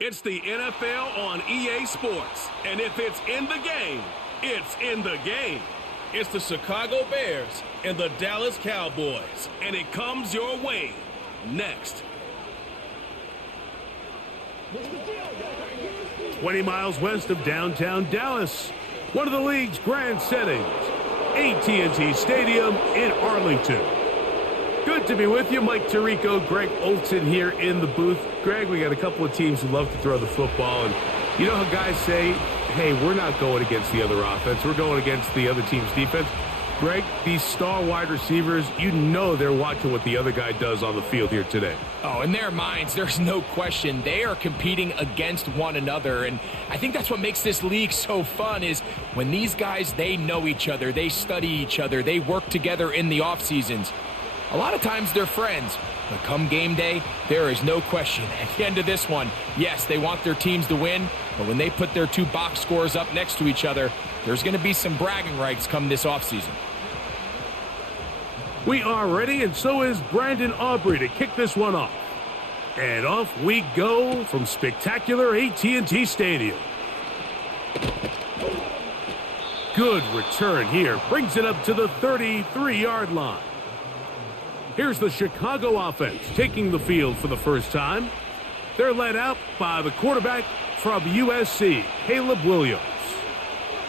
It's the NFL on EA Sports, and if it's in the game, it's in the game. It's the Chicago Bears and the Dallas Cowboys, and it comes your way next. 20 miles west of downtown Dallas, one of the league's grand settings, AT&T Stadium in Arlington. Good to be with you. Mike Tirico, Greg Olson here in the booth. Greg, we got a couple of teams who love to throw the football, and you know how guys say, hey, we're not going against the other offense. We're going against the other team's defense. Greg, these star wide receivers, you know they're watching what the other guy does on the field here today. Oh, in their minds, there's no question. They are competing against one another, and I think that's what makes this league so fun is when these guys, they know each other, they study each other, they work together in the off seasons. A lot of times they're friends, but come game day, there is no question. At the end of this one, yes, they want their teams to win, but when they put their two box scores up next to each other, there's going to be some bragging rights come this offseason. We are ready, and so is Brandon Aubrey to kick this one off. And off we go from spectacular AT&T Stadium. Good return here. Brings it up to the 33-yard line. Here's the Chicago offense taking the field for the first time. They're led out by the quarterback from USC, Caleb Williams.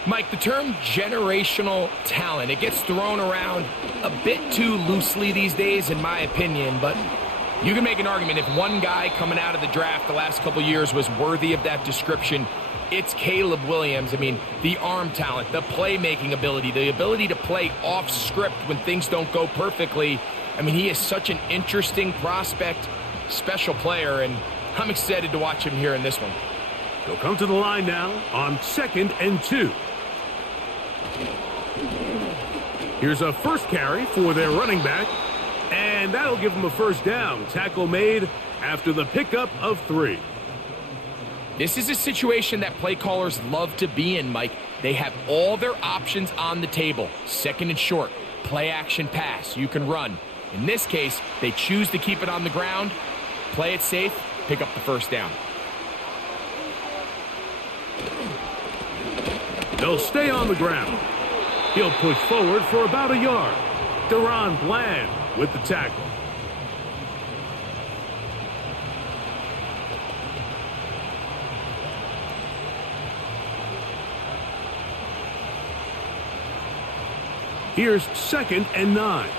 Mike, the term generational talent, it gets thrown around a bit too loosely these days, in my opinion, but you can make an argument if one guy coming out of the draft the last couple years was worthy of that description, it's Caleb Williams. I mean, the arm talent, the playmaking ability, the ability to play off script when things don't go perfectly. I mean, he is such an interesting prospect, special player, and I'm excited to watch him here in this one. They'll come to the line now on 2nd and 2. Here's a first carry for their running back, and that'll give them a first down. Tackle made after the pickup of 3. This is a situation that play callers love to be in, Mike. They have all their options on the table. 2nd and short, play action pass, you can run. In this case, they choose to keep it on the ground, play it safe, pick up the first down. They'll stay on the ground. He'll push forward for about a yard. Deron Bland with the tackle. Here's 2nd and 9.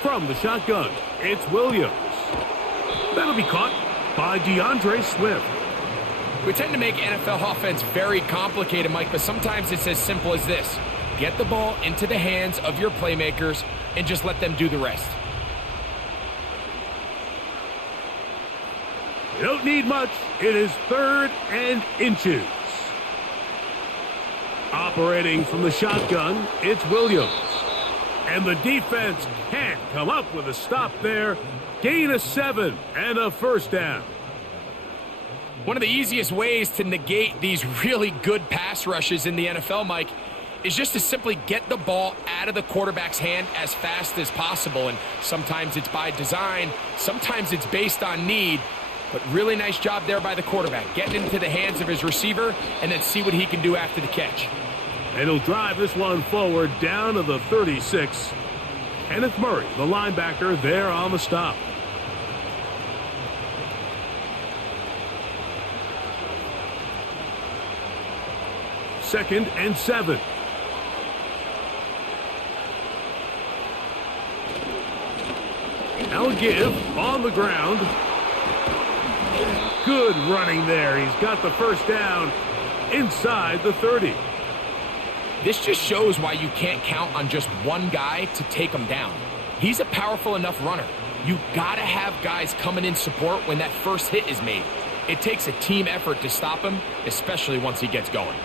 From the shotgun, it's Williams. That'll be caught by DeAndre Swift. We tend to make NFL offense very complicated, Mike, but sometimes it's as simple as this. Get the ball into the hands of your playmakers and just let them do the rest. You don't need much. It is 3rd and inches. Operating from the shotgun, it's Williams. And the defense can't come up with a stop there. Gain of 7 and a first down. One of the easiest ways to negate these really good pass rushes in the NFL, Mike, is just to simply get the ball out of the quarterback's hand as fast as possible. And sometimes it's by design, sometimes it's based on need. But really nice job there by the quarterback, getting into the hands of his receiver and then see what he can do after the catch. And he'll drive this one forward down to the 36. Kenneth Murray, the linebacker, there on the stop. Second and 7. Now a give on the ground. Good running there. He's got the first down inside the 30. This just shows why you can't count on just one guy to take him down. He's a powerful enough runner. You gotta have guys coming in support when that first hit is made. It takes a team effort to stop him, especially once he gets going.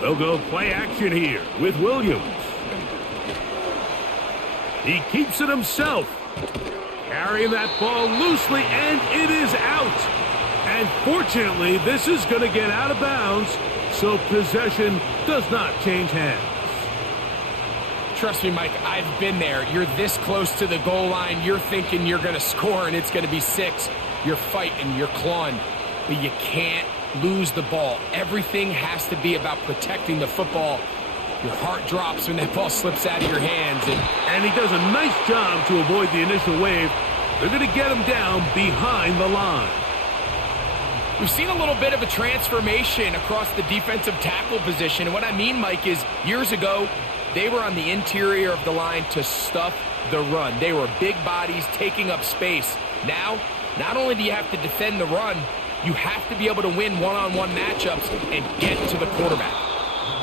They'll go play action here with Williams. He keeps it himself. Carrying that ball loosely, and it is out. And fortunately, this is going to get out of bounds, so possession does not change hands. Trust me, Mike, I've been there. You're this close to the goal line. You're thinking you're going to score, and it's going to be 6. You're fighting, you're clawing, but you can't lose the ball. Everything has to be about protecting the football. Your heart drops when that ball slips out of your hands. And he does a nice job to avoid the initial wave. They're going to get him down behind the line. We've seen a little bit of a transformation across the defensive tackle position. And what I mean, Mike, is years ago, they were on the interior of the line to stuff the run. They were big bodies taking up space. Now, not only do you have to defend the run, you have to be able to win one-on-one matchups and get to the quarterback.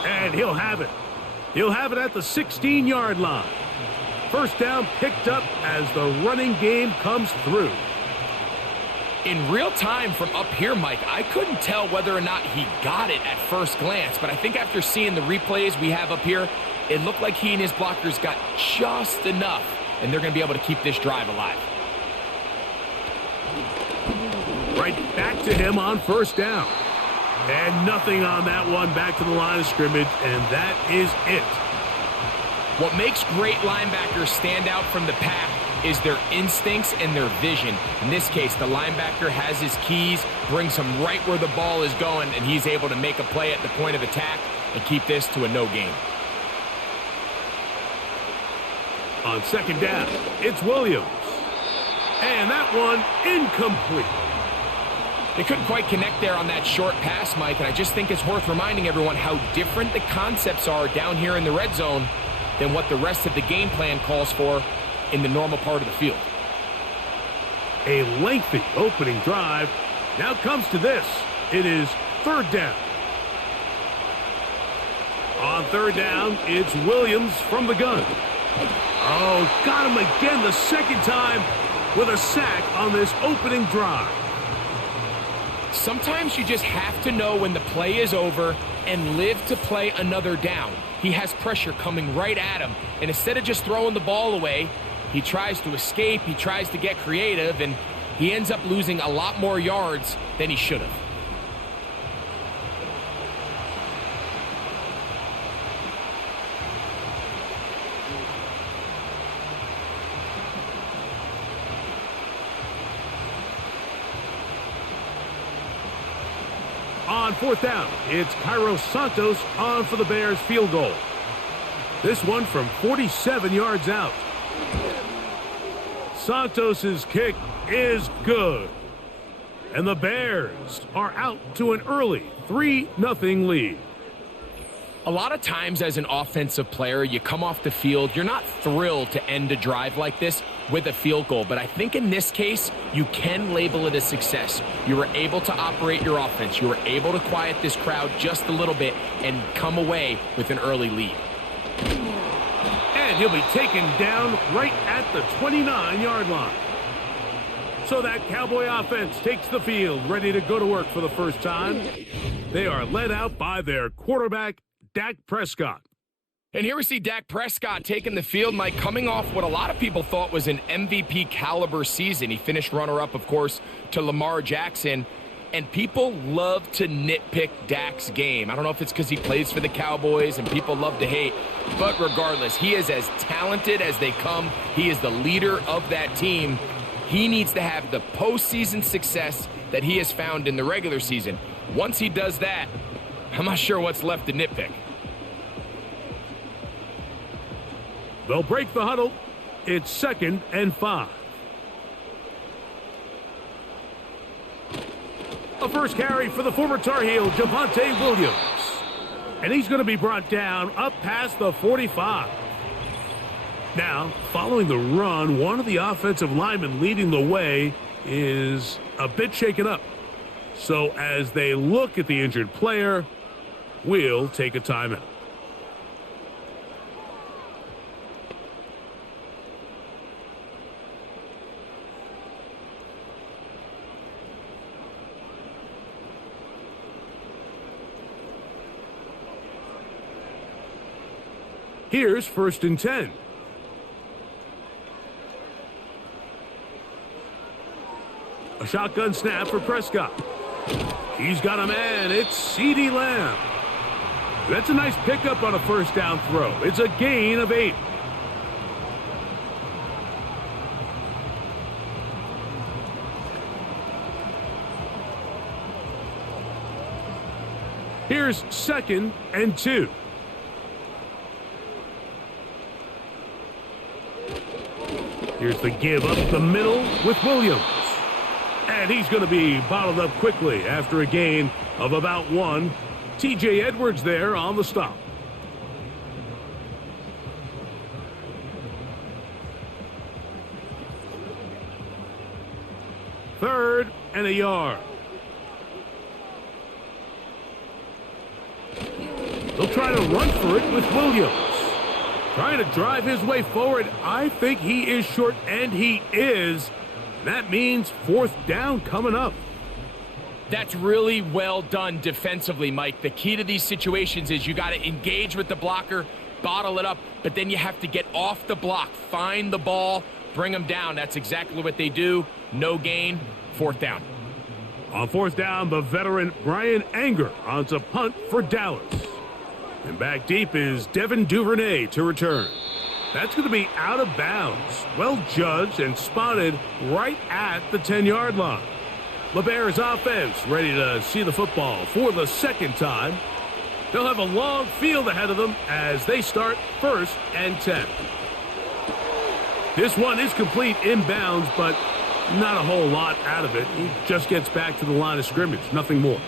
And he'll have it. He'll have it at the 16-yard line. First down picked up as the running game comes through. In real time from up here, Mike, I couldn't tell whether or not he got it at first glance, but I think after seeing the replays we have up here, it looked like he and his blockers got just enough, and they're going to be able to keep this drive alive. Right back to him on first down. And nothing on that one, back to the line of scrimmage, and that is it. What makes great linebackers stand out from the pack is their instincts and their vision. In this case, the linebacker has his keys, brings him right where the ball is going, and he's able to make a play at the point of attack and keep this to a no gain. On second down, it's Williams. And that one incomplete. They couldn't quite connect there on that short pass, Mike, and I just think it's worth reminding everyone how different the concepts are down here in the red zone than what the rest of the game plan calls for in the normal part of the field. A lengthy opening drive now comes to this. It is third down. On third down, it's Williams from the gun. Oh, got him again the second time with a sack on this opening drive. Sometimes you just have to know when the play is over and live to play another down. He has pressure coming right at him, and instead of just throwing the ball away, he tries to escape, he tries to get creative, and he ends up losing a lot more yards than he should have. On fourth down, it's Cairo Santos on for the Bears field goal. This one from 47 yards out. Santos's kick is good. And the Bears are out to an early 3-0 lead. A lot of times as an offensive player, you come off the field, you're not thrilled to end a drive like this with a field goal. But I think in this case, you can label it a success. You were able to operate your offense. You were able to quiet this crowd just a little bit and come away with an early lead. And he'll be taken down right at the 29-yard line. So that Cowboy offense takes the field, ready to go to work for the first time. They are led out by their quarterback, Dak Prescott. And here we see Dak Prescott taking the field, Mike, coming off what a lot of people thought was an MVP caliber season. He finished runner-up, of course, to Lamar Jackson. And people love to nitpick Dak's game. I don't know if it's because he plays for the Cowboys and people love to hate. But regardless, he is as talented as they come. He is the leader of that team. He needs to have the postseason success that he has found in the regular season. Once he does that, I'm not sure what's left to nitpick. They'll break the huddle. It's 2nd and 5. A first carry for the former Tar Heel, Javonte Williams. And he's going to be brought down up past the 45. Now, following the run, one of the offensive linemen leading the way is a bit shaken up. So as they look at the injured player, we'll take a timeout. Here's 1st and 10. A shotgun snap for Prescott. He's got a man. It's CeeDee Lamb. That's a nice pickup on a first down throw. It's a gain of 8. Here's 2nd and 2. Here's the give up the middle with Williams. And he's going to be bottled up quickly after a gain of about 1. T.J. Edwards there on the stop. Third and a yard. They'll try to run for it with Williams. Trying to drive his way forward. I think he is short, and he is. That means 4th down coming up. That's really well done defensively, Mike. The key to these situations is you got to engage with the blocker, bottle it up, but then you have to get off the block, find the ball, bring them down. That's exactly what they do. No gain, 4th down. On 4th down, the veteran Brian Anger on to punt for Dallas. And back deep is Devin Duvernay to return. That's going to be out of bounds. Well judged and spotted right at the 10-yard line. The Bears offense ready to see the football for the 2nd time. They'll have a long field ahead of them as they start 1st and 10. This one is complete inbounds, but not a whole lot out of it. He just gets back to the line of scrimmage, nothing more.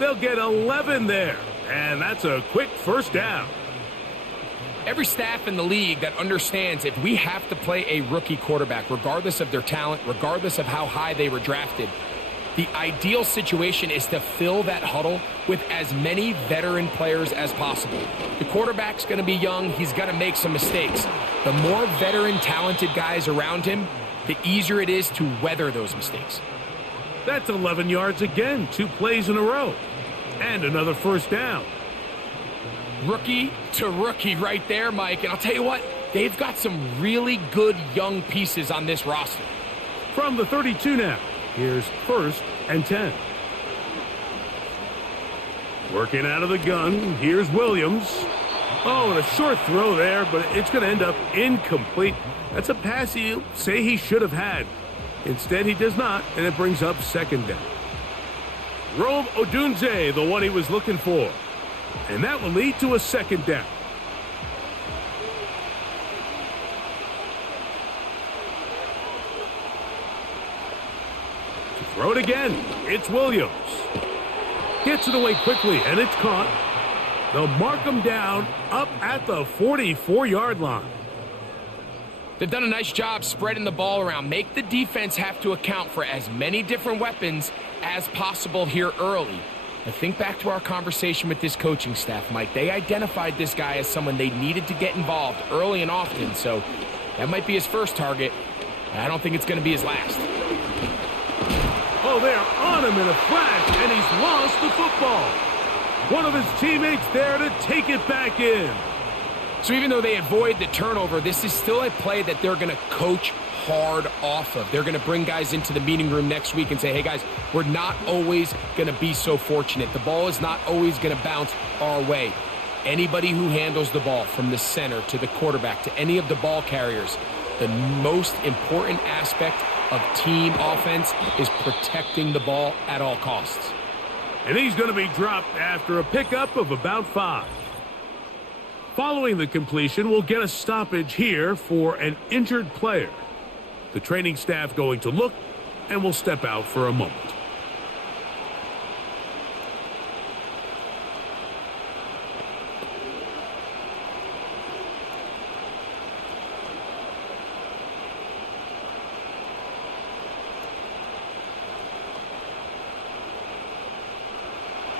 They'll get 11 there, and that's a quick 1st down. Every staff in the league that understands if we have to play a rookie quarterback, regardless of their talent, regardless of how high they were drafted, the ideal situation is to fill that huddle with as many veteran players as possible. The quarterback's going to be young. He's going to make some mistakes. The more veteran, talented guys around him, the easier it is to weather those mistakes. That's 11 yards again, 2 plays in a row. And another 1st down. Rookie to rookie right there, Mike. And I'll tell you what, they've got some really good young pieces on this roster. From the 32 now, here's 1st and 10. Working out of the gun, here's Williams. Oh, and a short throw there, but it's going to end up incomplete. That's a pass he'll say he should have had. Instead, he does not, and it brings up 2nd down. Rome Odunze, the one he was looking for. And that will lead to a 2nd down. To throw it again, it's Williams. Gets it away quickly, and it's caught. They'll mark him down up at the 44-yard line. They've done a nice job spreading the ball around. Make the defense have to account for as many different weapons as possible here early. And think back to our conversation with this coaching staff, Mike. They identified this guy as someone they needed to get involved early and often, so that might be his first target. I don't think it's going to be his last. Oh, they're on him in a flash, and he's lost the football. One of his teammates there to take it back in. So even though they avoid the turnover, this is still a play that they're going to coach hard off of. They're going to bring guys into the meeting room next week and say, hey, guys, we're not always going to be so fortunate. The ball is not always going to bounce our way. Anybody who handles the ball from the center to the quarterback to any of the ball carriers, the most important aspect of team offense is protecting the ball at all costs. And he's going to be dropped after a pickup of about 5. Following the completion, we'll get a stoppage here for an injured player. The training staff going to look, and will step out for a moment.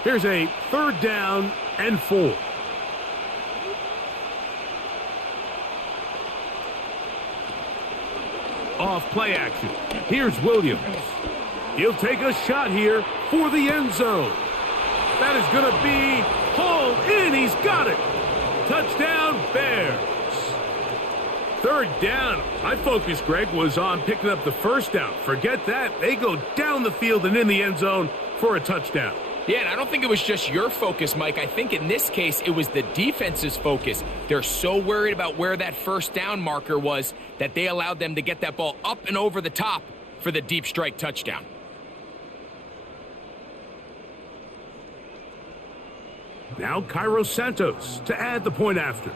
Here's a 3rd down and 4. Off play action. Here's Williams. He'll take a shot here for the end zone. That is going to be hauled in. He's got it. Touchdown, Bears. 3rd down. My focus, Greg, was on picking up the 1st down. Forget that. They go down the field and in the end zone for a touchdown. Yeah, and I don't think it was just your focus, Mike. I think in this case, it was the defense's focus. They're so worried about where that first down marker was that they allowed them to get that ball up and over the top for the deep strike touchdown. Now Cairo Santos to add the point after.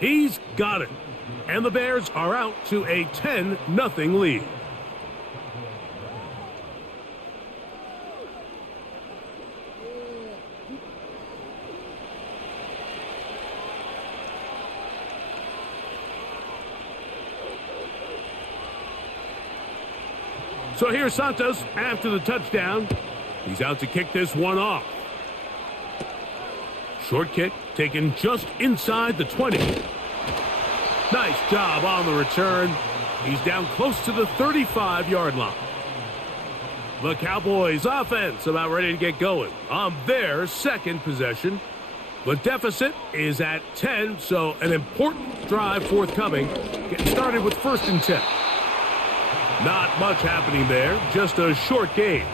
He's got it. And the Bears are out to a 10-0 lead. So here's Santos after the touchdown. He's out to kick this one off. Short kick taken just inside the 20. Nice job on the return. He's down close to the 35-yard line. The Cowboys offense about ready to get going on their second possession. The deficit is at 10, so an important drive forthcoming. Getting started with 1st and 10. Not much happening there, just a short gain.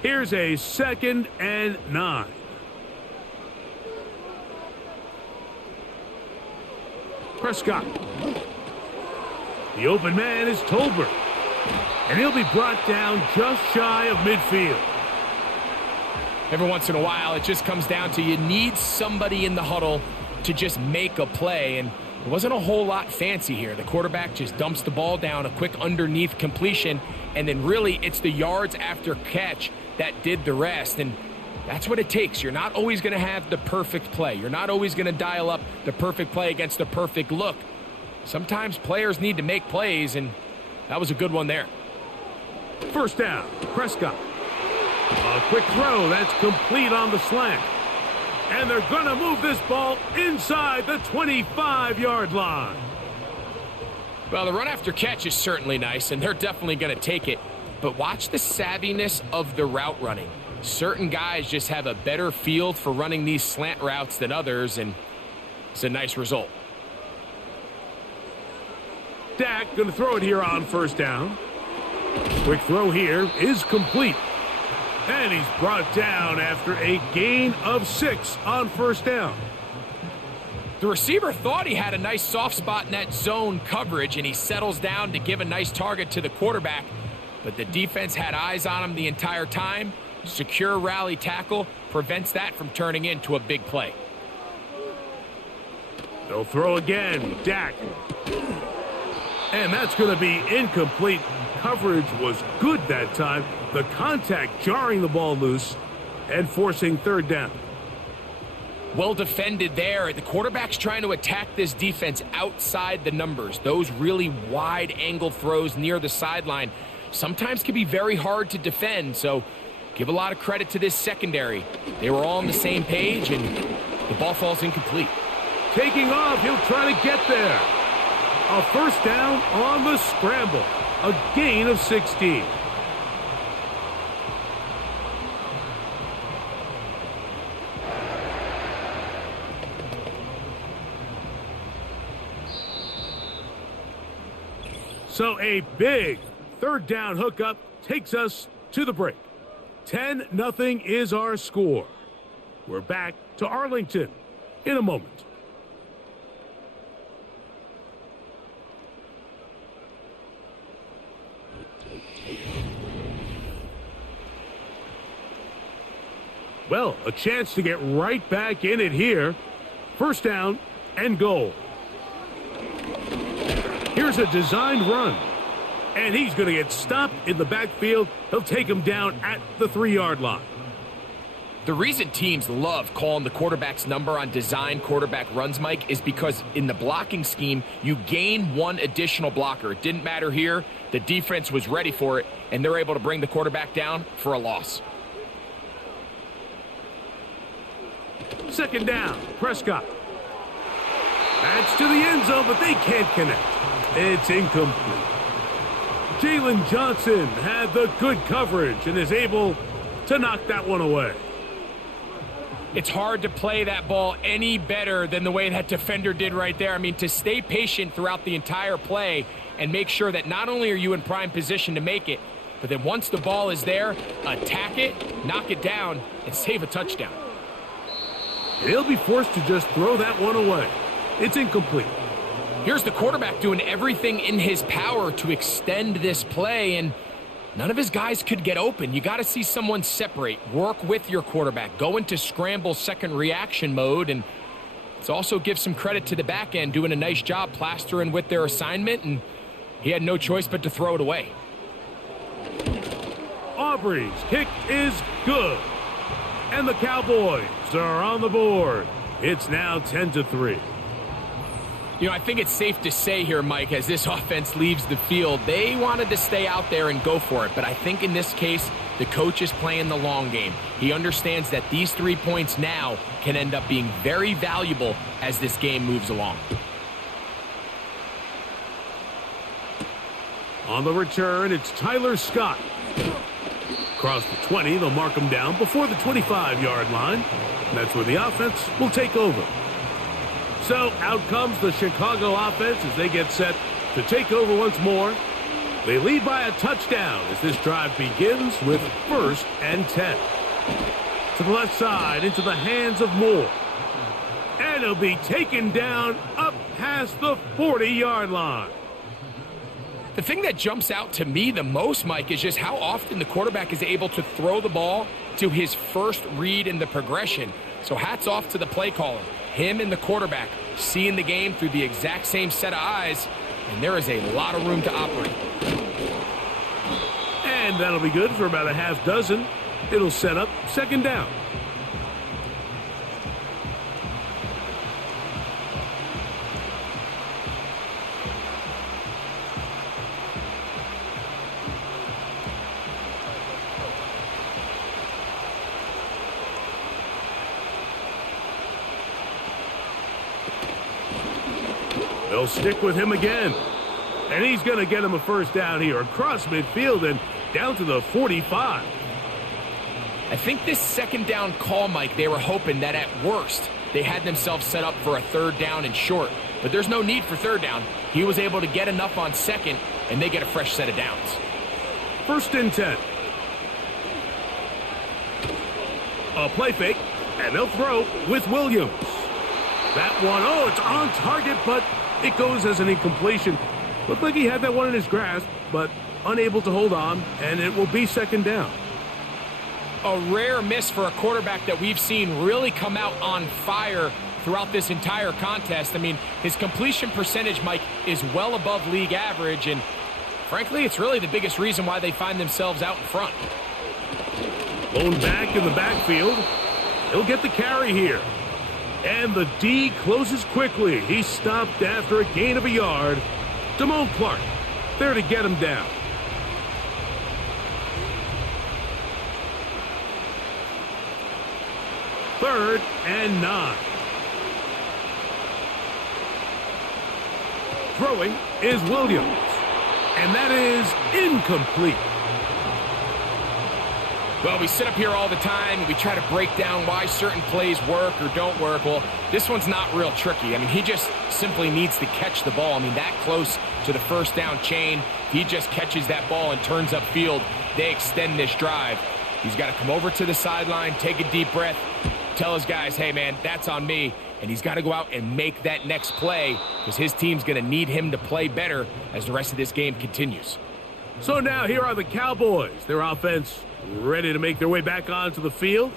Here's a 2nd and 9. Prescott. The open man is Tolbert. And he'll be brought down just shy of midfield. Every once in a while, it just comes down to you need somebody in the huddle to just make a play, and it wasn't a whole lot fancy here. The quarterback just dumps the ball down, a quick underneath completion, and then really it's the yards after catch that did the rest, and that's what it takes. You're not always going to have the perfect play. You're not always going to dial up the perfect play against the perfect look. Sometimes players need to make plays, and that was a good one there. 1st down, Prescott. A quick throw that's complete on the slant. And they're going to move this ball inside the 25-yard line. Well, the run after catch is certainly nice, and they're definitely going to take it. But watch the savviness of the route running. Certain guys just have a better feel for running these slant routes than others, and it's a nice result. Dak going to throw it here on 1st down. Quick throw here is complete. And he's brought down after a gain of 6 on 1st down. The receiver thought he had a nice soft spot in that zone coverage, and he settles down to give a nice target to the quarterback. But the defense had eyes on him the entire time. Secure rally tackle prevents that from turning into a big play. They'll throw again. Dak. And that's going to be incomplete. Coverage was good that time. The contact jarring the ball loose and forcing 3rd down. Well defended there. The quarterback's trying to attack this defense outside the numbers. Those really wide angle throws near the sideline sometimes can be very hard to defend, so give a lot of credit to this secondary. They were all on the same page, and the ball falls incomplete. Taking off, he'll try to get there. A 1st down on the scramble. A gain of 16. So a big 3rd down hookup takes us to the break. 10-0 is our score. We're back to Arlington in a moment. Well, a chance to get right back in it here. 1st down and goal. Here's a designed run. And he's going to get stopped in the backfield. He'll take him down at the 3-yard line. The reason teams love calling the quarterback's number on design quarterback runs, Mike, is because in the blocking scheme, you gain one additional blocker. It didn't matter here. The defense was ready for it, and they're able to bring the quarterback down for a loss. 2nd down, Prescott. That's to the end zone, but they can't connect. It's incomplete. Jalen Johnson had the good coverage and is able to knock that one away. It's hard to play that ball any better than the way that defender did right there. I mean, to stay patient throughout the entire play and make sure that not only are you in prime position to make it, but then once the ball is there, attack it, knock it down, and save a touchdown. He'll be forced to just throw that one away. It's incomplete. Here's the quarterback doing everything in his power to extend this play, and none of his guys could get open. You got to see someone separate, work with your quarterback, go into scramble second reaction mode, and let's also give some credit to the back end doing a nice job plastering with their assignment, and he had no choice but to throw it away. Aubrey's kick is good. And the Cowboys are on the board. It's now 10-3. You know, I think it's safe to say here, Mike, as this offense leaves the field, they wanted to stay out there and go for it. But I think in this case, the coach is playing the long game. He understands that these 3 points now can end up being very valuable as this game moves along. On the return, it's Tyler Scott. Across the 20, they'll mark him down before the 25-yard line. That's where the offense will take over. So out comes the Chicago offense as they get set to take over once more. They lead by a touchdown as this drive begins with 1st and 10. To the left side, into the hands of Moore. And he'll be taken down up past the 40-yard line. The thing that jumps out to me the most, Mike, is just how often the quarterback is able to throw the ball to his first read in the progression. So hats off to the play caller. Him and the quarterback seeing the game through the exact same set of eyes, and there is a lot of room to operate. And that'll be good for about a half dozen. It'll set up 2nd down. They'll stick with him again. And he's going to get him a 1st down here across midfield and down to the 45. I think this 2nd down call, Mike, they were hoping that at worst they had themselves set up for a 3rd down and short. But there's no need for 3rd down. He was able to get enough on 2nd, and they get a fresh set of downs. 1st and 10. A play fake, and they'll throw with Williams. That one, oh, it's on target, but it goes as an incompletion. Looked like he had that one in his grasp, but unable to hold on, and it will be 2nd down. A rare miss for a quarterback that we've seen really come out on fire throughout this entire contest. I mean, his completion percentage, Mike, is well above league average, and frankly, it's really the biggest reason why they find themselves out in front. Blown back in the backfield. He'll get the carry here. And the D closes quickly. He's stopped after a gain of a yard. Damone Clark there to get him down. Third and 9. Throwing is Williams. And that is incomplete. Well, we sit up here all the time and we try to break down why certain plays work or don't work. Well, this one's not real tricky. I mean, he just simply needs to catch the ball. I mean, that close to the 1st down chain, he just catches that ball and turns upfield. They extend this drive. He's got to come over to the sideline, take a deep breath, tell his guys, hey, man, that's on me. And he's got to go out and make that next play because his team's going to need him to play better as the rest of this game continues. So now here are the Cowboys. Their offense ready to make their way back onto the field.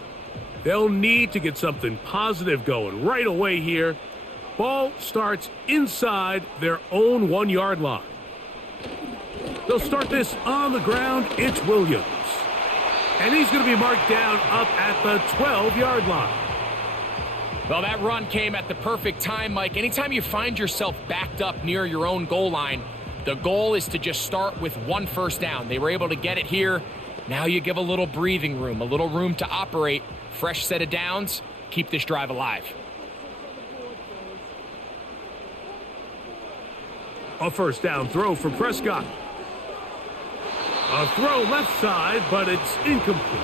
They'll need to get something positive going right away here. Ball starts inside their own 1-yard line. They'll start this on the ground. It's Williams. And he's going to be marked down up at the 12-yard line. Well, that run came at the perfect time, Mike. Anytime you find yourself backed up near your own goal line, the goal is to just start with 1 1st down. They were able to get it here. Now you give a little breathing room, a little room to operate. Fresh set of downs. Keep this drive alive. A 1st down throw for Prescott. A throw left side, but it's incomplete.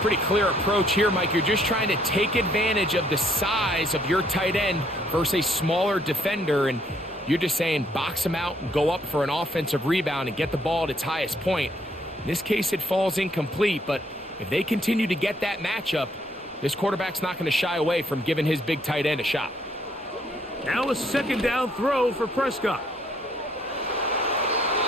Pretty clear approach here, Mike. You're just trying to take advantage of the size of your tight end versus a smaller defender, and you're just saying box him out and go up for an offensive rebound and get the ball at its highest point. In this case, it falls incomplete, but if they continue to get that matchup, this quarterback's not going to shy away from giving his big tight end a shot. Now a second down throw for Prescott.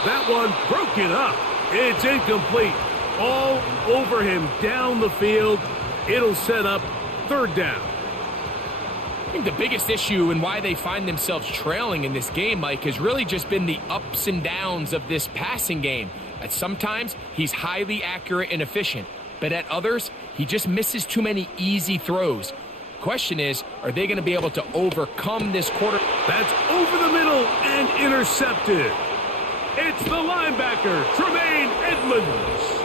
That one broken up. It's incomplete. All over him down the field. It'll set up third down. I think the biggest issue and why they find themselves trailing in this game, Mike, has really just been the ups and downs of this passing game. At sometimes, he's highly accurate and efficient, but at others, he just misses too many easy throws. Question is, are they going to be able to overcome this quarter? That's over the middle and intercepted. It's the linebacker, Tremaine Edmonds.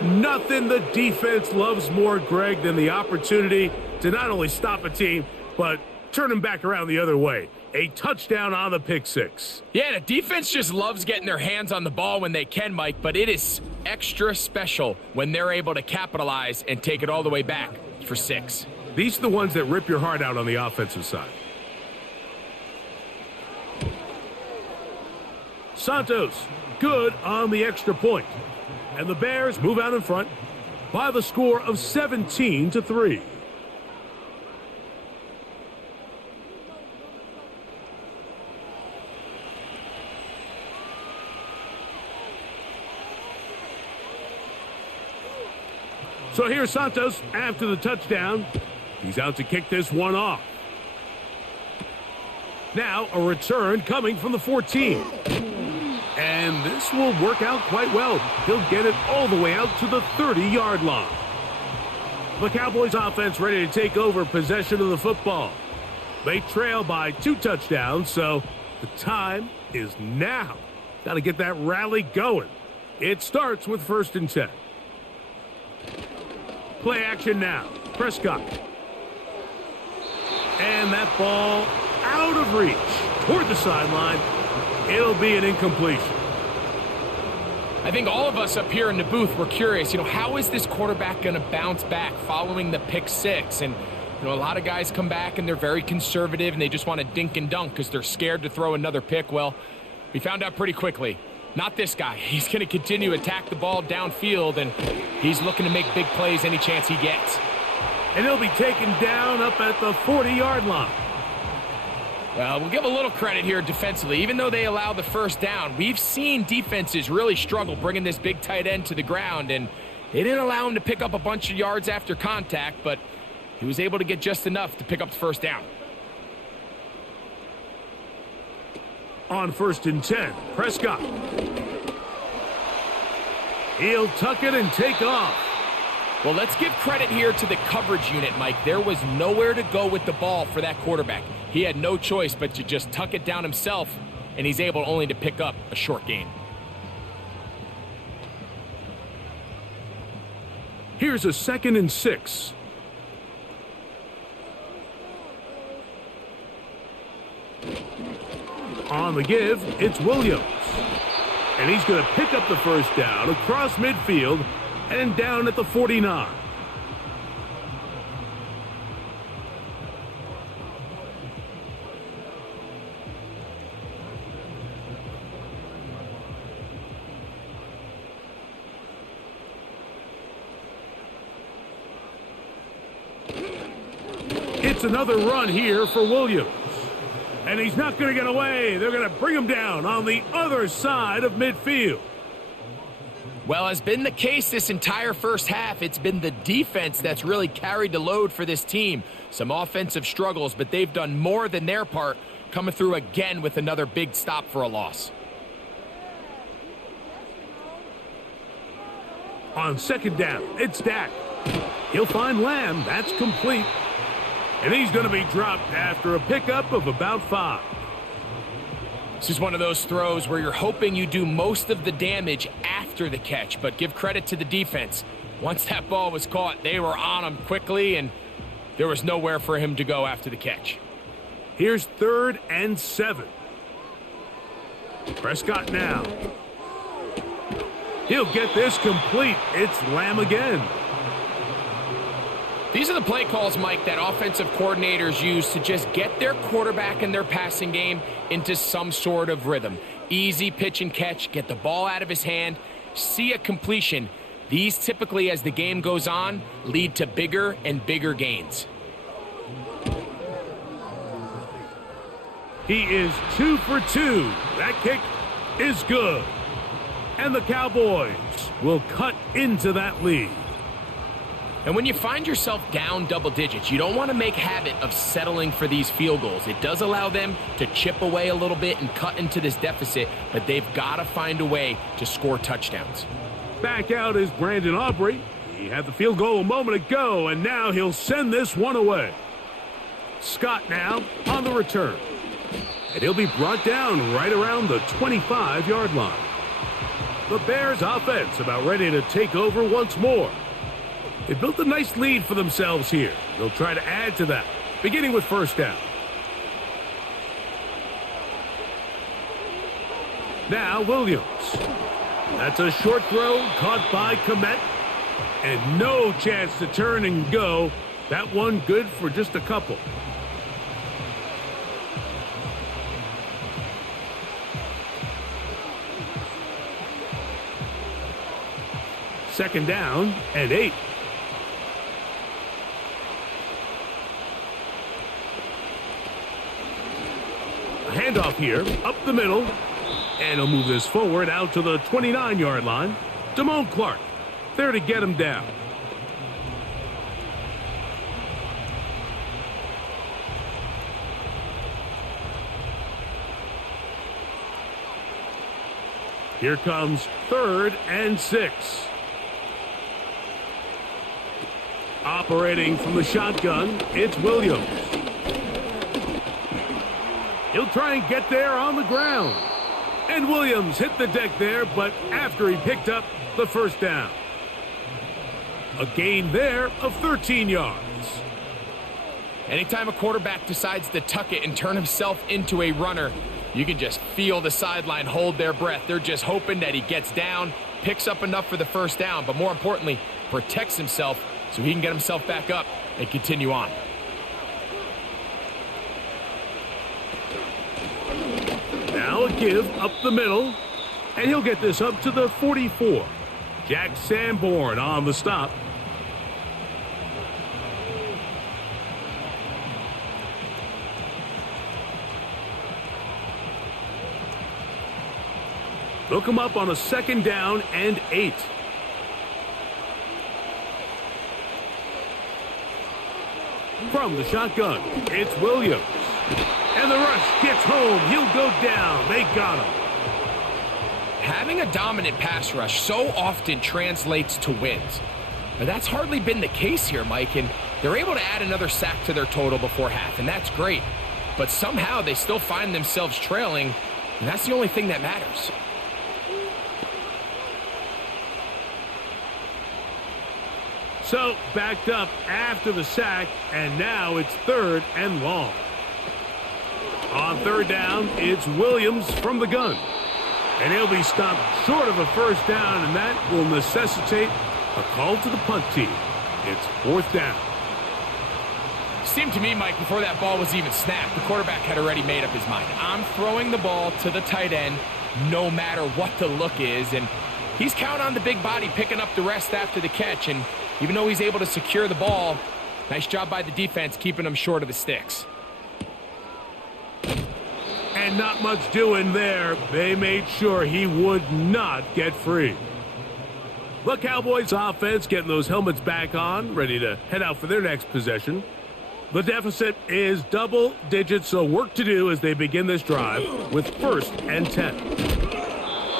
Nothing the defense loves more, Greg, than the opportunity to not only stop a team, but turn them back around the other way. A touchdown on the pick six. Yeah, the defense just loves getting their hands on the ball when they can, Mike, but it is extra special when they're able to capitalize and take it all the way back for 6. These are the ones that rip your heart out on the offensive side. Santos, good on the extra point. And the Bears move out in front by the score of 17-3. So here's Santos after the touchdown. He's out to kick this one off. Now a return coming from the 14. And this will work out quite well. He'll get it all the way out to the 30-yard line. The Cowboys offense ready to take over possession of the football. They trail by 2 touchdowns, so the time is now. Got to get that rally going. It starts with 1st and 10. Play action now. Prescott. And that ball out of reach toward the sideline. It'll be an incompletion. I think all of us up here in the booth were curious, how is this quarterback going to bounce back following the pick 6? And, a lot of guys come back and they're very conservative and they just want to dink and dunk because they're scared to throw another pick. Well, we found out pretty quickly. Not this guy. He's going to continue to attack the ball downfield, and he's looking to make big plays any chance he gets. And he'll be taken down up at the 40-yard line. Well, we'll give a little credit here defensively. Even though they allow the first down, we've seen defenses really struggle bringing this big tight end to the ground, and they didn't allow him to pick up a bunch of yards after contact, but he was able to get just enough to pick up the first down. On 1st and 10, Prescott. He'll tuck it and take off. Well, let's give credit here to the coverage unit, Mike. There was nowhere to go with the ball for that quarterback. He had no choice but to just tuck it down himself, and he's able only to pick up a short gain. Here's a 2nd and 6. On the give, it's Williams. And he's going to pick up the first down across midfield and down at the 49. It's another run here for Williams. And he's not going to get away. They're going to bring him down on the other side of midfield. Well, as been the case this entire first half, it's been the defense that's really carried the load for this team. Some offensive struggles, but they've done more than their part, coming through again with another big stop for a loss. On 2nd down, it's Dak. He'll find Lamb. That's complete. And he's going to be dropped after a pickup of about 5. This is one of those throws where you're hoping you do most of the damage after the catch, but give credit to the defense. Once that ball was caught, they were on him quickly, and there was nowhere for him to go after the catch. Here's 3rd and 7. Prescott now. He'll get this complete. It's Lamb again. These are the play calls, Mike, that offensive coordinators use to just get their quarterback and their passing game into some sort of rhythm. Easy pitch and catch, get the ball out of his hand, see a completion. These typically, as the game goes on, lead to bigger and bigger gains. He is 2 for 2. That kick is good. And the Cowboys will cut into that lead. And when you find yourself down double digits, you don't want to make habit of settling for these field goals. It does allow them to chip away a little bit and cut into this deficit, but they've got to find a way to score touchdowns. Back out is Brandon Aubrey. He had the field goal a moment ago, and now he'll send this one away. Scott now on the return. And he'll be brought down right around the 25-yard line. The Bears offense about ready to take over once more. They built a nice lead for themselves here. They'll try to add to that, beginning with first down. Now Williams. That's a short throw caught by Komet. And no chance to turn and go. That one good for just a couple. Second down and 8. A handoff here, up the middle. And he'll move this forward out to the 29-yard line. Damone Clark there to get him down. Here comes 3rd and 6. Operating from the shotgun, it's Williams. He'll try and get there on the ground. And Williams hit the deck there, but after he picked up the first down. A gain there of 13 yards. Anytime a quarterback decides to tuck it and turn himself into a runner, you can just feel the sideline hold their breath. They're just hoping that he gets down, picks up enough for the first down, but more importantly, protects himself so he can get himself back up and continue on. Now a give up the middle, and he'll get this up to the 44. Jack Sanborn on the stop. They'll come up on a second down and 8. From the shotgun, it's Williams. And the rush gets home. He'll go down. They got him. Having a dominant pass rush so often translates to wins. But that's hardly been the case here, Mike, and they're able to add another sack to their total before half, and that's great. But somehow they still find themselves trailing, and that's the only thing that matters. So, backed up after the sack, and now it's 3rd and long. On 3rd down, it's Williams from the gun. And he'll be stopped short of a first down, and that will necessitate a call to the punt team. It's 4th down. Seemed to me, Mike, before that ball was even snapped, the quarterback had already made up his mind. I'm throwing the ball to the tight end no matter what the look is, and he's counting on the big body picking up the rest after the catch, and even though he's able to secure the ball, nice job by the defense keeping him short of the sticks. And not much doing there. They made sure he would not get free. The Cowboys offense getting those helmets back on, ready to head out for their next possession. The deficit is double digits, so work to do as they begin this drive with 1st and 10.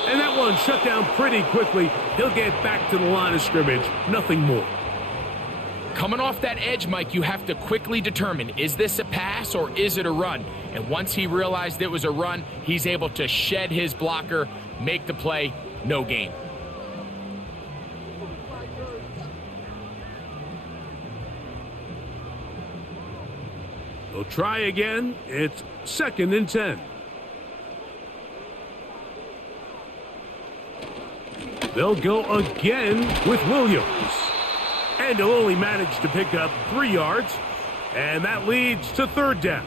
And that one shut down pretty quickly. He'll get back to the line of scrimmage. Nothing more. Coming off that edge, Mike, you have to quickly determine, is this a pass or is it a run? And once he realized it was a run, he's able to shed his blocker, make the play, no gain. They'll try again. It's 2nd and 10. They'll go again with Williams. And he'll only manage to pick up 3 yards. And that leads to third down.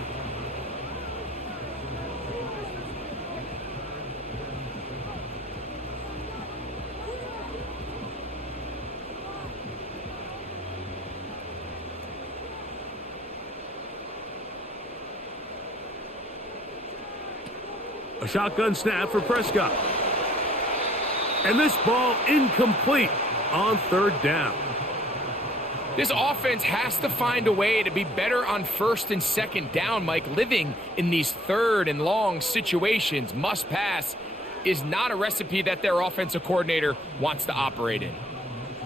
A shotgun snap for Prescott. And this ball incomplete on third down. This offense has to find a way to be better on first and second down, Mike. Living in these third and long situations, must pass, is not a recipe that their offensive coordinator wants to operate in.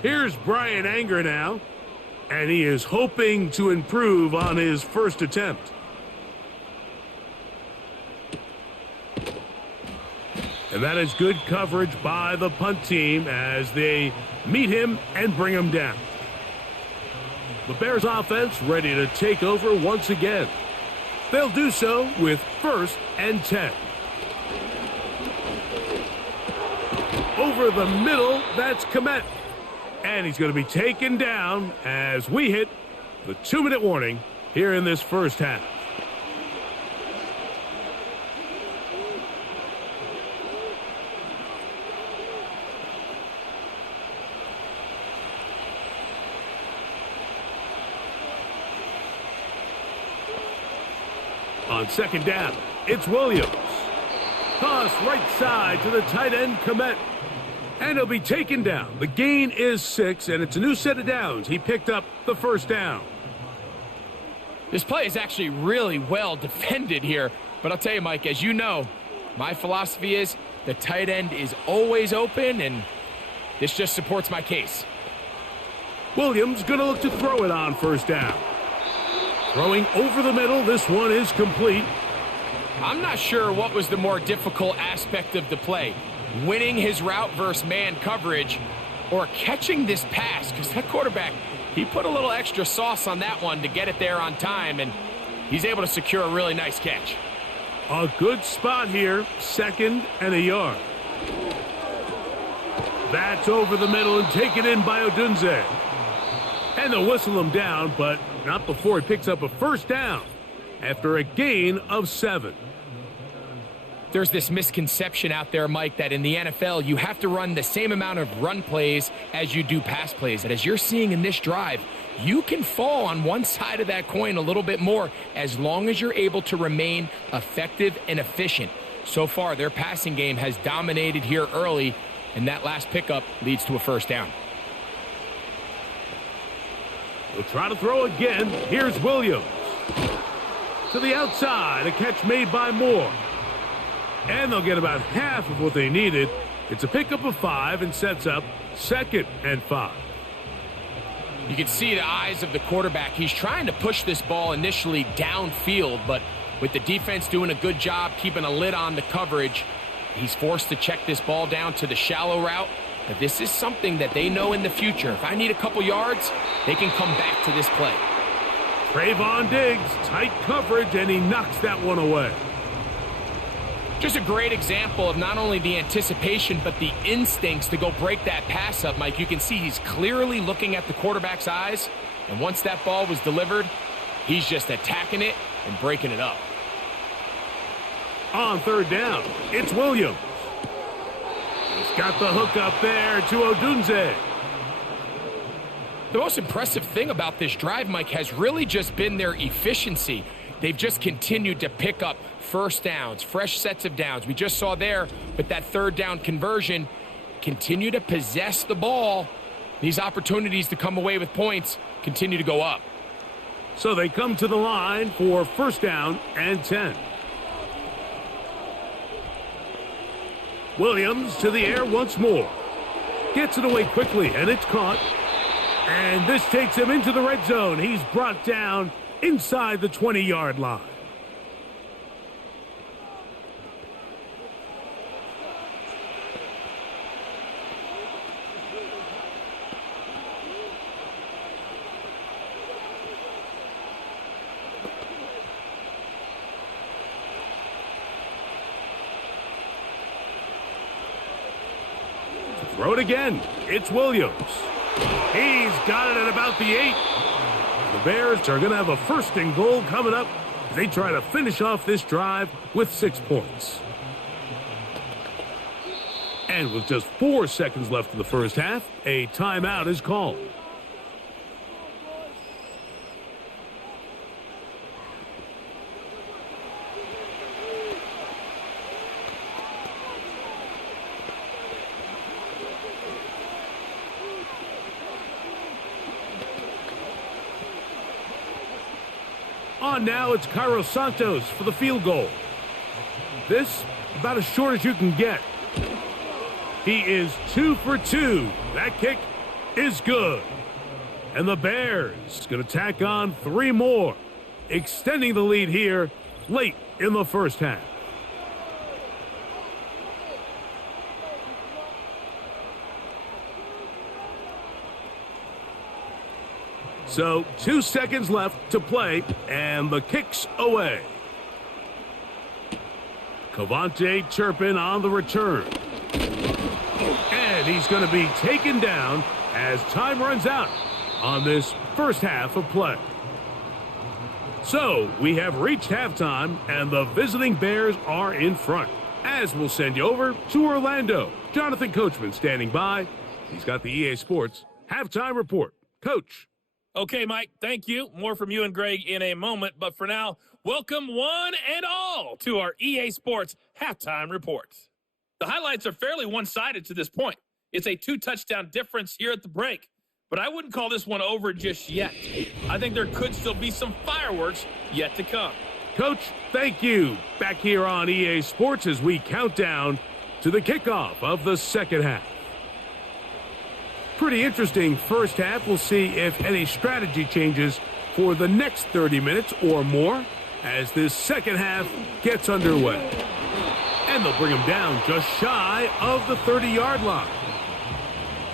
Here's Brian Anger now, and he is hoping to improve on his first attempt. And that is good coverage by the punt team as they meet him and bring him down. The Bears offense ready to take over once again. They'll do so with 1st and 10. Over the middle, that's Komet. And he's going to be taken down as we hit the 2-minute warning here in this first half. On second down, it's Williams. Toss right side to the tight end, Komet. And he'll be taken down. The gain is 6, and it's a new set of downs. He picked up the first down. This play is actually really well defended here. But I'll tell you, Mike, as you know, my philosophy is the tight end is always open, and this just supports my case. Williams going to look to throw it on first down. Throwing over the middle, this one is complete. I'm not sure what was the more difficult aspect of the play. Winning his route versus man coverage or catching this pass, because that quarterback, he put a little extra sauce on that one to get it there on time, and he's able to secure a really nice catch. A good spot here, 2nd and a yard. That's over the middle and taken in by Odunze. And they'll whistle him down, but not before he picks up a first down after a gain of 7. There's this misconception out there, Mike, that in the NFL you have to run the same amount of run plays as you do pass plays. And as you're seeing in this drive, you can fall on one side of that coin a little bit more as long as you're able to remain effective and efficient. So far, their passing game has dominated here early, and that last pickup leads to a first down. They'll try to throw again. Here's Williams. To the outside, a catch made by Moore. And they'll get about half of what they needed. It's a pickup of 5 and sets up 2nd and 5. You can see the eyes of the quarterback. He's trying to push this ball initially downfield, but with the defense doing a good job keeping a lid on the coverage, he's forced to check this ball down to the shallow route. But this is something that they know in the future. If I need a couple yards, they can come back to this play. Trayvon Diggs, tight coverage, and he knocks that one away. Just a great example of not only the anticipation, but the instincts to go break that pass up, Mike. You can see he's clearly looking at the quarterback's eyes, and once that ball was delivered, he's just attacking it and breaking it up. On third down, it's Williams. He's got the hook up there to Odunze. The most impressive thing about this drive, Mike, has really just been their efficiency. They've just continued to pick up first downs, fresh sets of downs. We just saw there with that third down conversion, continue to possess the ball. These opportunities to come away with points continue to go up. So they come to the line for first down and 10. Williams to the air once more. Gets it away quickly, and it's caught. And this takes him into the red zone. He's brought down inside the 20-yard line. throw it again. It's Williams. He's got it at about the 8. The Bears are going to have a 1st and goal coming up. They try to finish off this drive with 6 points. And with just 4 seconds left in the first half, a timeout is called. On now, it's Cairo Santos for the field goal. This, about as short as you can get. He is 2 for 2. That kick is good. And the Bears going to tack on 3 more, extending the lead here late in the first half. So 2 seconds left to play, and the kick's away. Cavante Turpin on the return. And he's going to be taken down as time runs out on this first half of play. So we have reached halftime, and the visiting Bears are in front. As we'll send you over to Orlando. Jonathan Coachman standing by. He's got the EA Sports halftime report. Coach. Okay, Mike, thank you. More from you and Greg in a moment. But for now, welcome one and all to our EA Sports halftime reports. The highlights are fairly one-sided to this point. It's a 2-touchdown difference here at the break. But I wouldn't call this one over just yet. I think there could still be some fireworks yet to come. Coach, thank you. Back here on EA Sports as we count down to the kickoff of the second half. Pretty interesting first half. We'll see if any strategy changes for the next 30 minutes or more as this second half gets underway. And they'll bring him down just shy of the 30-yard line.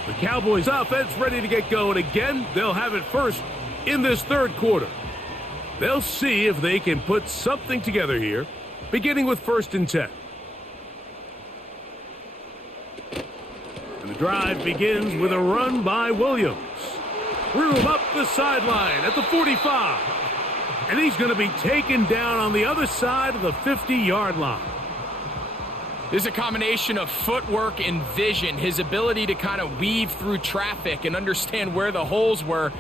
The Cowboys offense ready to get going again. They'll have it first in this third quarter. They'll see if they can put something together here, beginning with 1st and 10. And the drive begins with a run by Williams. Room up the sideline at the 45. And he's going to be taken down on the other side of the 50-yard line. There's a combination of footwork and vision, his ability to kind of weave through traffic and understand where the holes were.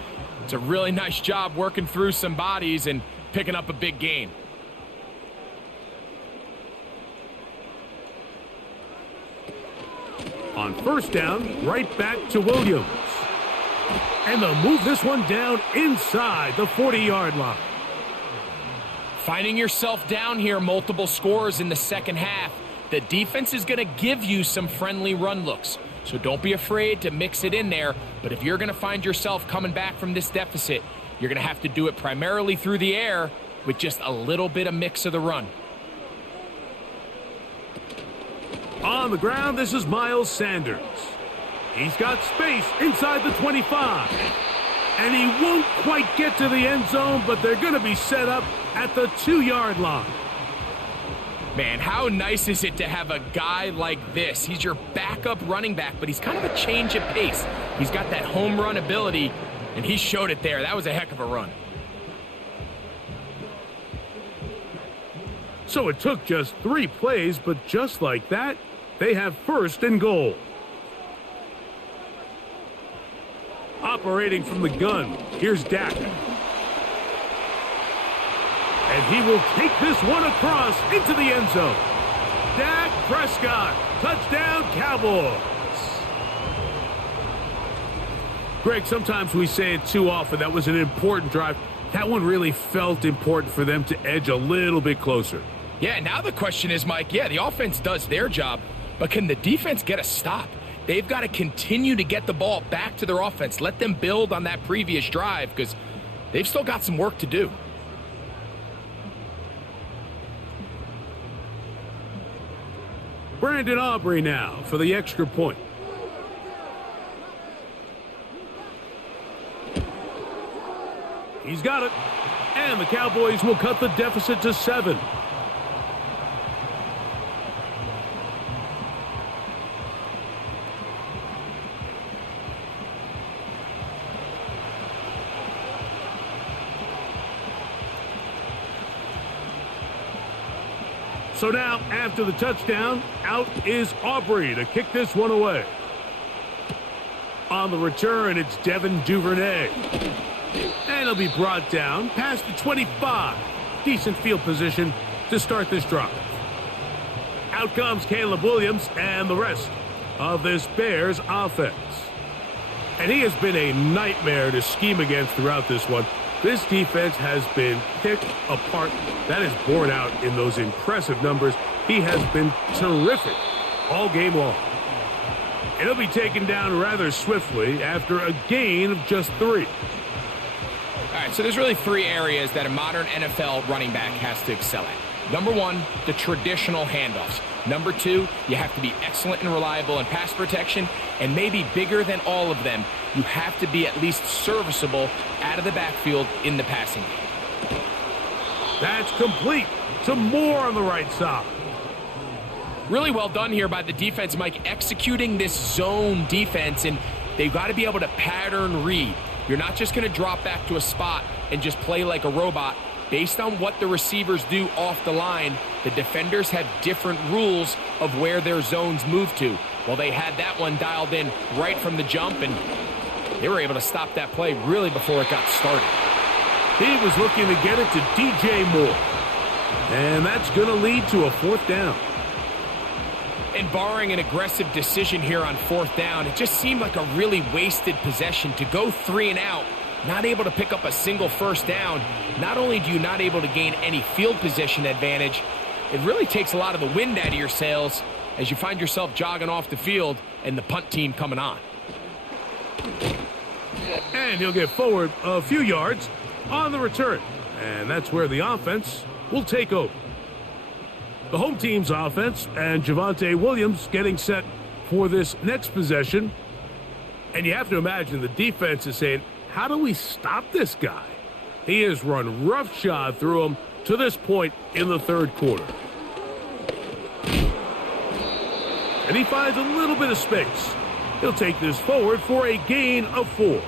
It's a really nice job working through some bodies and picking up a big gain. On 1st down, right back to Williams. And they'll move this one down inside the 40-yard line. Finding yourself down here, multiple scores in the second half. The defense is going to give you some friendly run looks. So don't be afraid to mix it in there. But if you're going to find yourself coming back from this deficit, you're going to have to do it primarily through the air with just a little bit of mix of the run. On the ground, this is Miles Sanders. He's got space inside the 25. And he won't quite get to the end zone, but they're going to be set up at the 2-yard line. Man, how nice is it to have a guy like this? He's your backup running back, but he's kind of a change of pace. He's got that home run ability, and he showed it there. That was a heck of a run. So it took just 3 plays, but just like that, they have 1st and goal. Operating from the gun, here's Dak. And he will take this one across into the end zone. Dak Prescott, touchdown Cowboys. Greg, sometimes we say it too often. That was an important drive. That one really felt important for them to edge a little bit closer. Yeah, now the question is, Mike, yeah, the offense does their job, but can the defense get a stop? They've got to continue to get the ball back to their offense. Let them build on that previous drive because they've still got some work to do. Brandon Aubrey now for the extra point. He's got it. And the Cowboys will cut the deficit to 7. So now, after the touchdown, out is Aubrey to kick this one away. On the return, it's Devin Duvernay. And he'll be brought down past the 25. Decent field position to start this drive. Out comes Caleb Williams and the rest of this Bears offense. And he has been a nightmare to scheme against throughout this one. This defense has been picked apart. That is borne out in those impressive numbers. He has been terrific all game long. And he'll be taken down rather swiftly after a gain of just 3. All right, so there's really 3 areas that a modern NFL running back has to excel at. Number 1, the traditional handoffs. Number 2, you have to be excellent and reliable in pass protection. And maybe bigger than all of them, you have to be at least serviceable out of the backfield in the passing game. That's complete. Some more on the right side. Really well done here by the defense, Mike, executing this zone defense. And they've got to be able to pattern read. You're not just going to drop back to a spot and just play like a robot. Based on what the receivers do off the line, the defenders have different rules of where their zones move to. Well, they had that one dialed in right from the jump, and they were able to stop that play really before it got started. He was looking to get it to DJ Moore. And that's going to lead to a 4th down. And barring an aggressive decision here on 4th down, it just seemed like a really wasted possession to go 3 and out. Not able to pick up a single 1st down. Not only do you not able to gain any field position advantage, it really takes a lot of the wind out of your sails as you find yourself jogging off the field and the punt team coming on. And he'll get forward a few yards on the return. And that's where the offense will take over. The home team's offense and Javonte Williams getting set for this next possession. And you have to imagine the defense is saying, how do we stop this guy? He has run roughshod through him to this point in the 3rd quarter. And he finds a little bit of space. He'll take this forward for a gain of 4.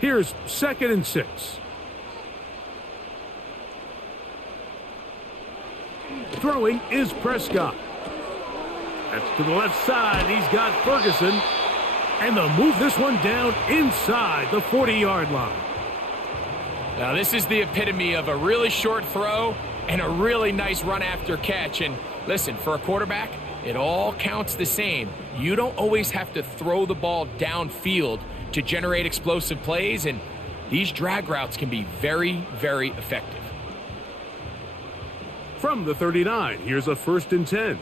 Here's 2nd and 6. Throwing is Prescott. That's to the left side. He's got Ferguson. And they'll move this one down inside the 40-yard line. Now, this is the epitome of a really short throw and a really nice run after catch. And listen, for a quarterback, it all counts the same. You don't always have to throw the ball downfield to generate explosive plays, and these drag routes can be very, very effective. From the 39, here's a 1st and 10.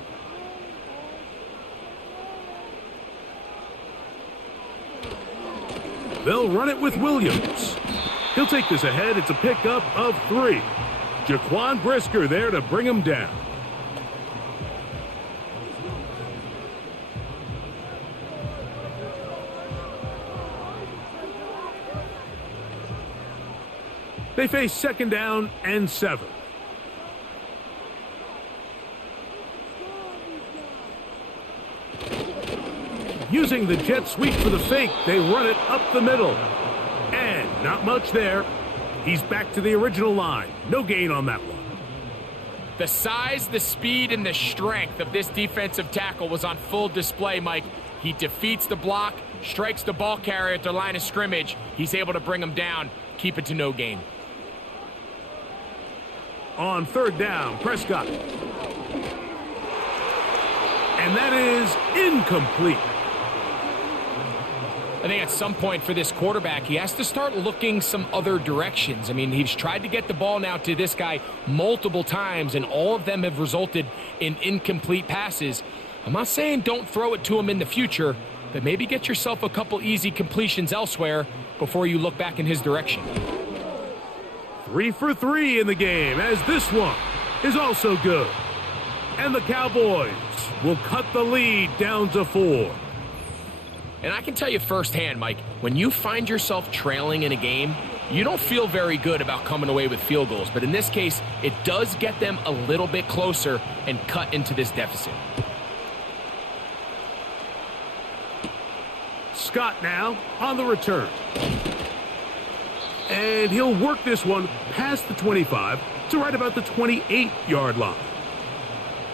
They'll run it with Williams. He'll take this ahead. It's a pickup of 3. Jaquan Brisker there to bring him down. They face 2nd down and 7. Using the jet sweep for the fake, they run it up the middle. And not much there. He's back to the original line. No gain on that one. The size, the speed, and the strength of this defensive tackle was on full display, Mike. He defeats the block, strikes the ball carrier at the line of scrimmage. He's able to bring him down, keep it to no gain. On 3rd down, Prescott. And that is incomplete. I think at some point for this quarterback, he has to start looking some other directions. I mean, he's tried to get the ball now to this guy multiple times, and all of them have resulted in incomplete passes. I'm not saying don't throw it to him in the future, but maybe get yourself a couple easy completions elsewhere before you look back in his direction. 3 for 3 in the game, as this one is also good. And the Cowboys will cut the lead down to 4. And I can tell you firsthand, Mike, when you find yourself trailing in a game, you don't feel very good about coming away with field goals. But in this case, it does get them a little bit closer and cut into this deficit. Scott now on the return. And he'll work this one past the 25 to right about the 28-yard line.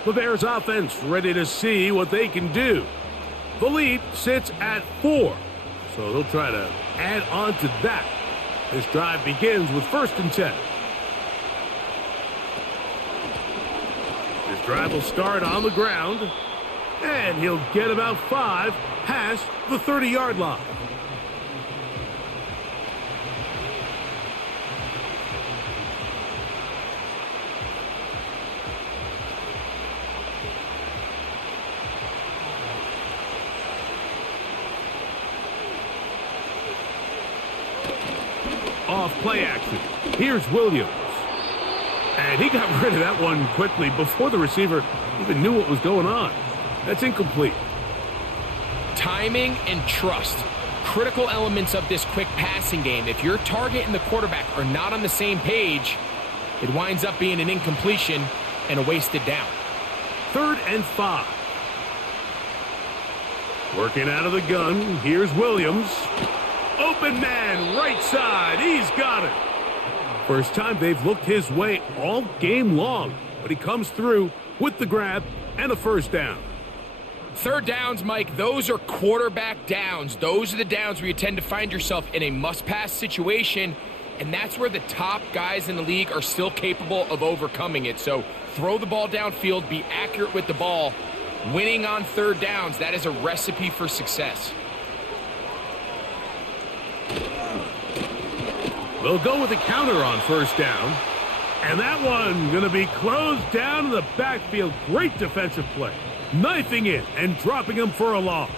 The Bears offense ready to see what they can do. The lead sits at 4, so they'll try to add on to that. This drive begins with 1st and 10. This drive will start on the ground, and he'll get about 5 past the 30-yard line. Off play action. Here's Williams. And he got rid of that one quickly before the receiver even knew what was going on. That's incomplete. Timing and trust. Critical elements of this quick passing game. If your target and the quarterback are not on the same page, it winds up being an incompletion and a wasted down. 3rd and 5. Working out of the gun. Here's Williams. Open man, right side. He's got it. First time they've looked his way all game long, but he comes through with the grab and a 1st down. 3rd downs, Mike, those are quarterback downs. Those are the downs where you tend to find yourself in a must-pass situation, and that's where the top guys in the league are still capable of overcoming it. So throw the ball downfield, be accurate with the ball. Winning on 3rd downs, that is a recipe for success. They'll go with a counter on 1st down. And that one going to be closed down in the backfield. Great defensive play. Knifing in and dropping him for a loss.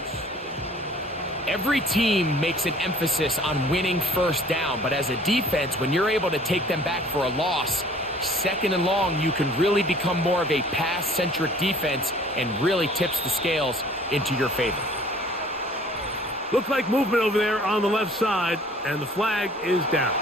Every team makes an emphasis on winning 1st down, but as a defense, when you're able to take them back for a loss, 2nd and long, you can really become more of a pass-centric defense and really tips the scales into your favor. Looked like movement over there on the left side, and the flag is down.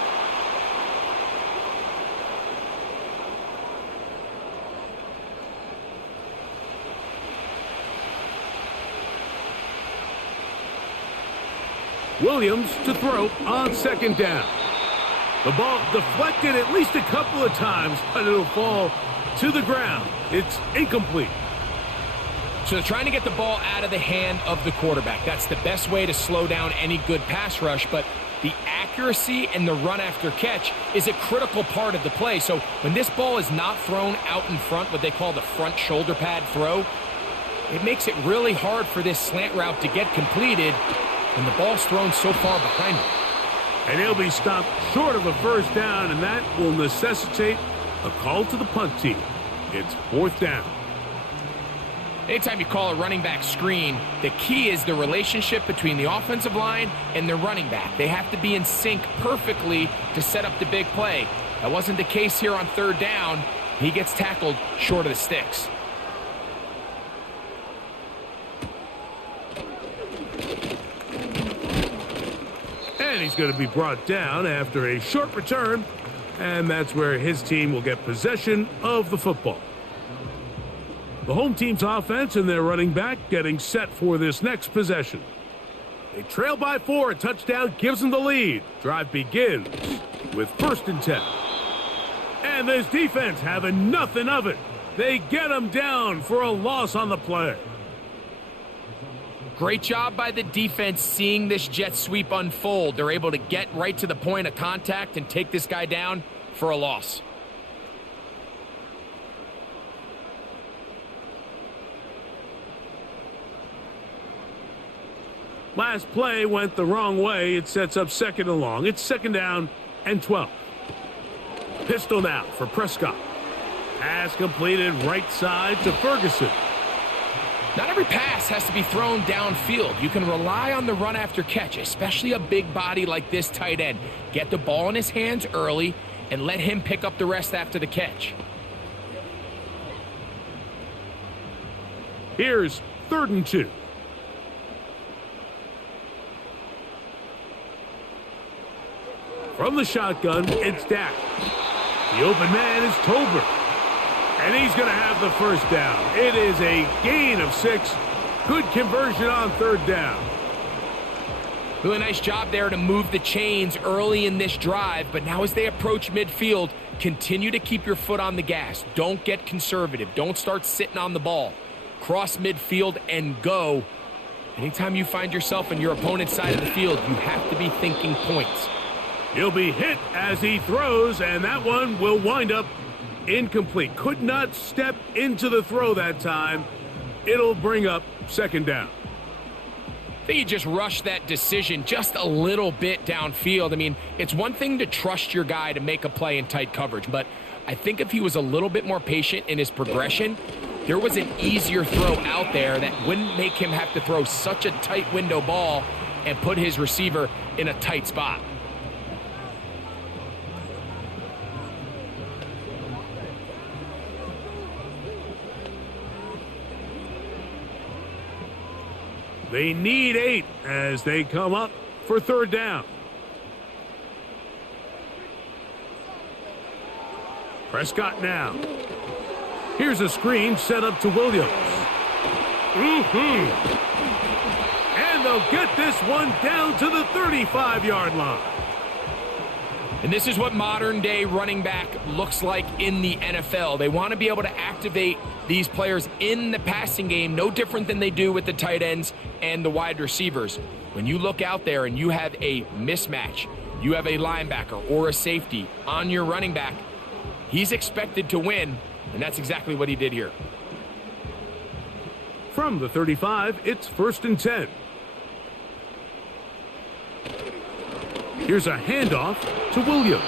Williams to throw on 2nd down. The ball deflected at least a couple of times, but it'll fall to the ground. It's incomplete. So they're trying to get the ball out of the hand of the quarterback. That's the best way to slow down any good pass rush, but the accuracy and the run after catch is a critical part of the play. So when this ball is not thrown out in front, what they call the front shoulder pad throw, it makes it really hard for this slant route to get completed when the ball's thrown so far behind him. And he'll be stopped short of a 1st down, and that will necessitate a call to the punt team. It's 4th down. Anytime you call a running back screen, the key is the relationship between the offensive line and the running back. They have to be in sync perfectly to set up the big play. That wasn't the case here on 3rd down. He gets tackled short of the sticks. And he's going to be brought down after a short return, and that's where his team will get possession of the football. The home team's offense and their running back getting set for this next possession. They trail by 4. A touchdown gives them the lead. Drive begins with 1st and 10. And this defense having nothing of it. They get them down for a loss on the play. Great job by the defense seeing this jet sweep unfold. They're able to get right to the point of contact and take this guy down for a loss. Last play went the wrong way. It sets up 2nd and long. It's 2nd down and 12. Pistol now for Prescott. Pass completed right side to Ferguson. Not every pass has to be thrown downfield. You can rely on the run after catch, especially a big body like this tight end. Get the ball in his hands early and let him pick up the rest after the catch. Here's 3rd and 2. From the shotgun, it's Dak. The open man is Tolbert. And he's going to have the 1st down. It is a gain of 6. Good conversion on 3rd down. Really nice job there to move the chains early in this drive, but now as they approach midfield, continue to keep your foot on the gas. Don't get conservative. Don't start sitting on the ball. Cross midfield and go. Anytime you find yourself on your opponent's side of the field, you have to be thinking points. He'll be hit as he throws, and that one will wind up incomplete. Could not step into the throw that time. It'll bring up second down. I think he just rushed that decision just a little bit downfield. I mean, it's one thing to trust your guy to make a play in tight coverage, but I think if he was a little bit more patient in his progression, there was an easier throw out there that wouldn't make him have to throw such a tight window ball and put his receiver in a tight spot. They need 8 as they come up for third down. Prescott now. Here's a screen set up to Williams. And they'll get this one down to the 35-yard line. And this is what modern-day running back looks like in the NFL. They want to be able to activate these players in the passing game, no different than they do with the tight ends and the wide receivers. When you look out there and you have a mismatch, you have a linebacker or a safety on your running back, he's expected to win, and that's exactly what he did here. From the 35, it's 1st and 10. Here's a handoff to Williams.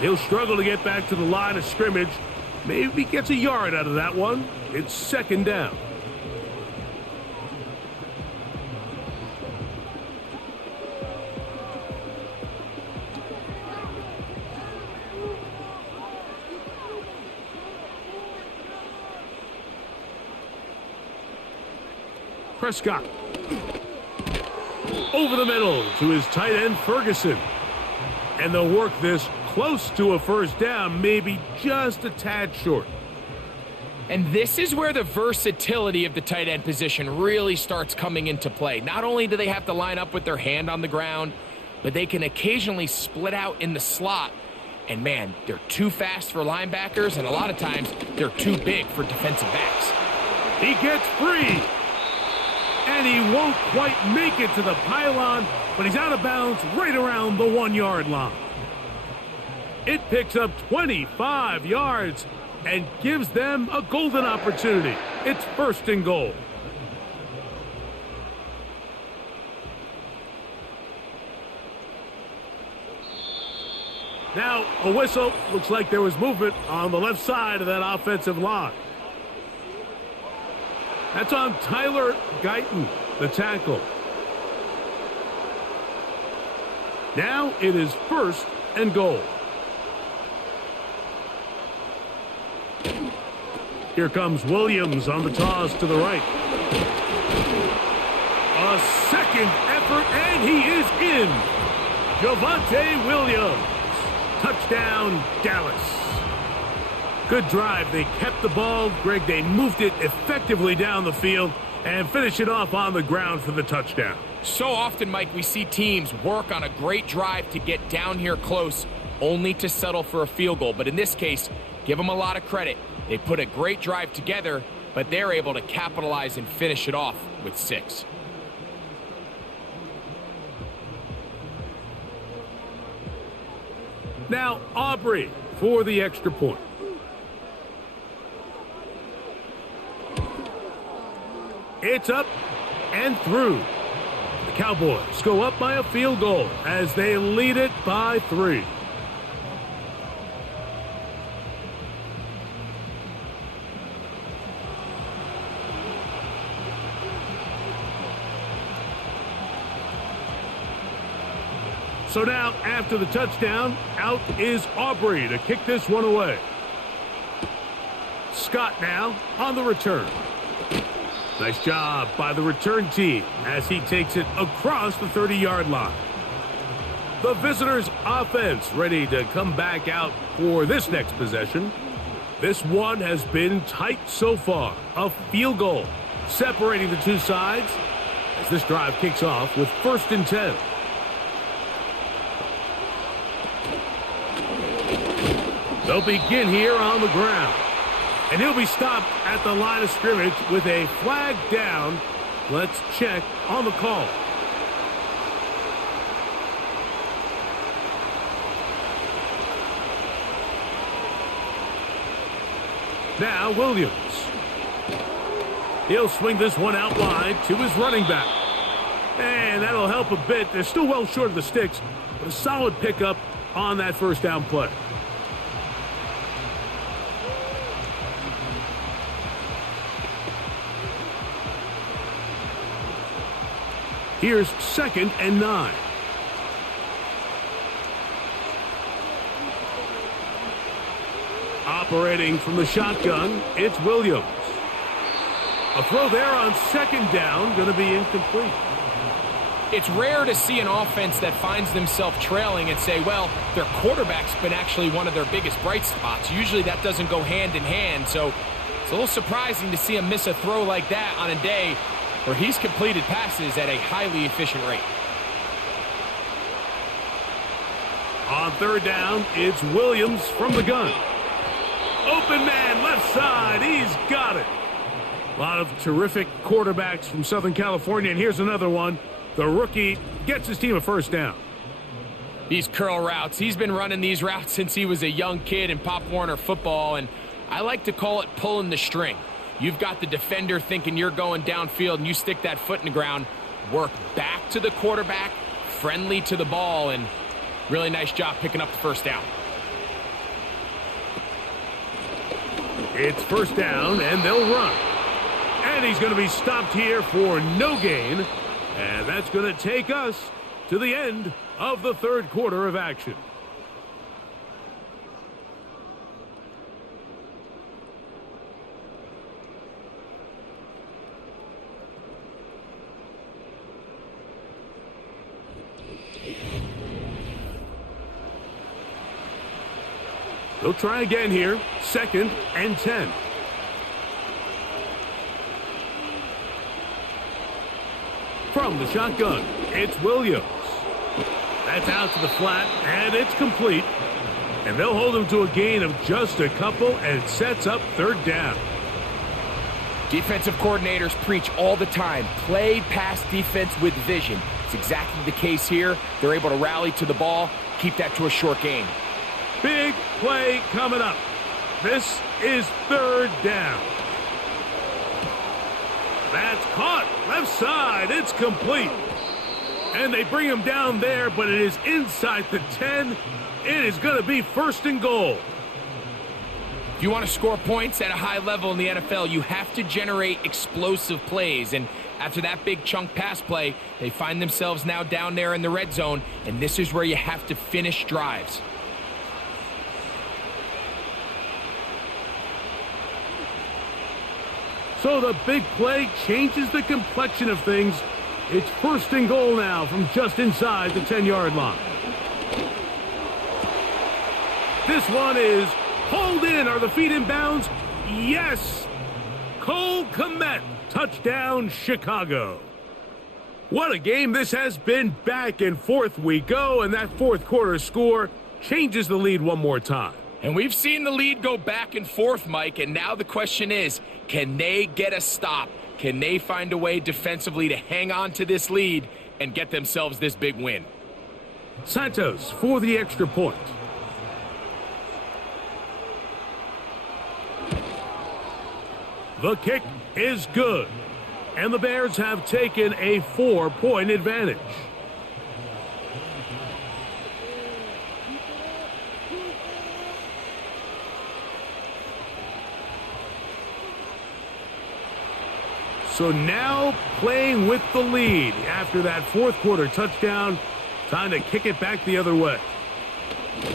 He'll struggle to get back to the line of scrimmage. Maybe gets a yard out of that one. It's second down. Prescott. Over the middle to his tight end, Ferguson. And they'll work this close to a first down, maybe just a tad short. And this is where the versatility of the tight end position really starts coming into play. Not only do they have to line up with their hand on the ground, but they can occasionally split out in the slot. And man, they're too fast for linebackers, and a lot of times they're too big for defensive backs. He gets free. And he won't quite make it to the pylon, but he's out of bounds right around the 1-yard line. It picks up 25 yards and gives them a golden opportunity. It's 1st and goal. Now, a whistle. Looks like there was movement on the left side of that offensive line. That's on Tyler Guyton, the tackle. Now it is 1st and goal. Here comes Williams on the toss to the right. A second effort, and he is in. Javonte Williams. Touchdown, Dallas. Good drive. They kept the ball. Greg, they moved it effectively down the field and finished it off on the ground for the touchdown. So often, Mike, we see teams work on a great drive to get down here close, only to settle for a field goal. But in this case, give them a lot of credit. They put a great drive together, but they're able to capitalize and finish it off with 6. Now, Aubrey for the extra point. It's up and through. The Cowboys go up by a field goal as they lead it by 3. So now, after the touchdown, out is Aubrey to kick this one away. Scott now on the return. Nice job by the return team as he takes it across the 30-yard line. The visitors' offense ready to come back out for this next possession. This one has been tight so far. A field goal separating the two sides. as this drive kicks off with 1st and 10. They'll begin here on the ground. And he'll be stopped at the line of scrimmage with a flag down. Let's check on the call. Now Williams. He'll swing this one out wide to his running back. And that'll help a bit. They're still well short of the sticks, but a solid pickup on that 1st down play. Here's 2nd and 9. Operating from the shotgun, it's Williams. A throw there on 2nd down, going to be incomplete. It's rare to see an offense that finds themselves trailing and say, well, their quarterback's been actually one of their biggest bright spots. Usually that doesn't go hand in hand, so it's a little surprising to see him miss a throw like that on a day where he's completed passes at a highly efficient rate. On 3rd down, it's Williams from the gun. Open man, left side, he's got it. A lot of terrific quarterbacks from Southern California, and here's another one. The rookie gets his team a 1st down. These curl routes, he's been running these routes since he was a young kid in Pop Warner football, and I like to call it pulling the string. You've got the defender thinking you're going downfield, and you stick that foot in the ground, work back to the quarterback, friendly to the ball, and really nice job picking up the 1st down. It's 1st down, and they'll run. And he's going to be stopped here for no gain. And that's going to take us to the end of the 3rd quarter of action. They'll try again here. 2nd and 10. From the shotgun, it's Williams. That's out to the flat, and it's complete. And they'll hold him to a gain of just a couple, and it sets up 3rd down. Defensive coordinators preach all the time, play pass defense with vision. It's exactly the case here. They're able to rally to the ball, keep that to a short gain. Big play coming up. This is 3rd down. That's caught. Left side. It's complete. And they bring him down there, but it is inside the 10. It is going to be 1st and goal. If you want to score points at a high level in the NFL, you have to generate explosive plays. And after that big chunk pass play, they find themselves now down there in the red zone, and this is where you have to finish drives. So the big play changes the complexion of things. It's 1st and goal now from just inside the 10-yard line. This one is pulled in. Are the feet in bounds? Yes. Cole Kmet, touchdown Chicago. What a game this has been. Back and forth we go, and that 4th quarter score changes the lead one more time. And we've seen the lead go back and forth, Mike, and now the question is, can they get a stop? Can they find a way defensively to hang on to this lead and get themselves this big win? Santos for the extra point. The kick is good, and the Bears have taken a 4-point advantage. So now playing with the lead after that 4th quarter touchdown. Time to kick it back the other way.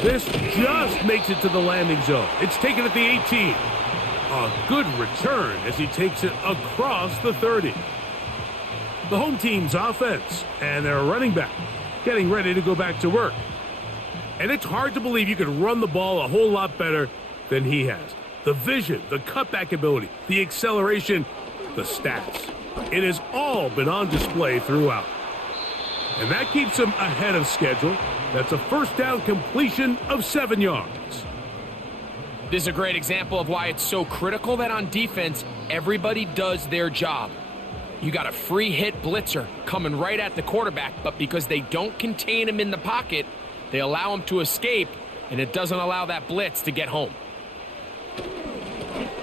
This just makes it to the landing zone. It's taken at the 18. A good return as he takes it across the 30. The home team's offense and their running back getting ready to go back to work. And it's hard to believe you could run the ball a whole lot better than he has. The vision, the cutback ability, the acceleration, the stats. It has all been on display throughout. And that keeps them ahead of schedule. That's a first down completion of 7 yards. This is a great example of why it's so critical that on defense, everybody does their job. You got a free hit blitzer coming right at the quarterback, but because they don't contain him in the pocket, they allow him to escape, and it doesn't allow that blitz to get home.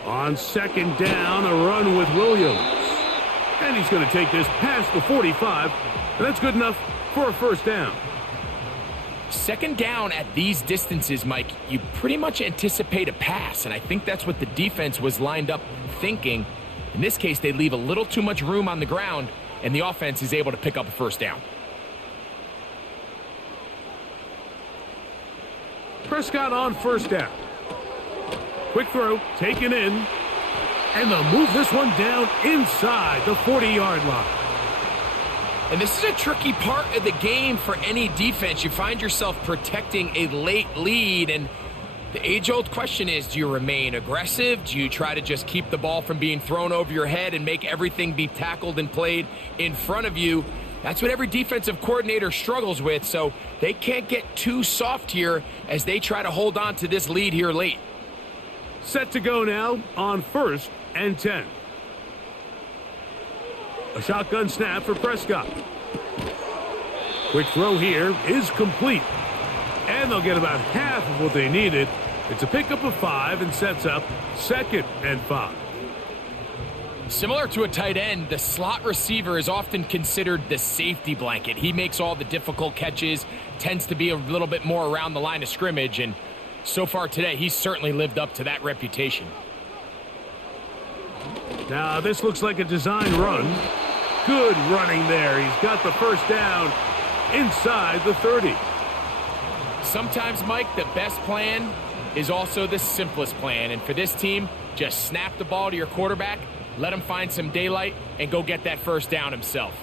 On second down, a run with Williams. And he's going to take this past the 45, and that's good enough for a first down. Second down at these distances, Mike, you pretty much anticipate a pass, and I think that's what the defense was lined up thinking. In this case, they leave a little too much room on the ground, and the offense is able to pick up a first down. Prescott on first down. Quick throw, taken in, and they'll move this one down inside the 40-yard line. And this is a tricky part of the game for any defense. You find yourself protecting a late lead, and the age-old question is, do you remain aggressive? Do you try to just keep the ball from being thrown over your head and make everything be tackled and played in front of you? That's what every defensive coordinator struggles with, so they can't get too soft here as they try to hold on to this lead here late. Set to go now on 1st and 10. A shotgun snap for Prescott. Quick throw here is complete. And they'll get about half of what they needed. It's a pickup of 5 and sets up 2nd and 5. Similar to a tight end, the slot receiver is often considered the safety blanket. He makes all the difficult catches, tends to be a little bit more around the line of scrimmage, and so far today, he's certainly lived up to that reputation. Now, this looks like a design run. Good running there. He's got the first down inside the 30. Sometimes, Mike, the best plan is also the simplest plan. And for this team, just snap the ball to your quarterback, let him find some daylight, and go get that first down himself.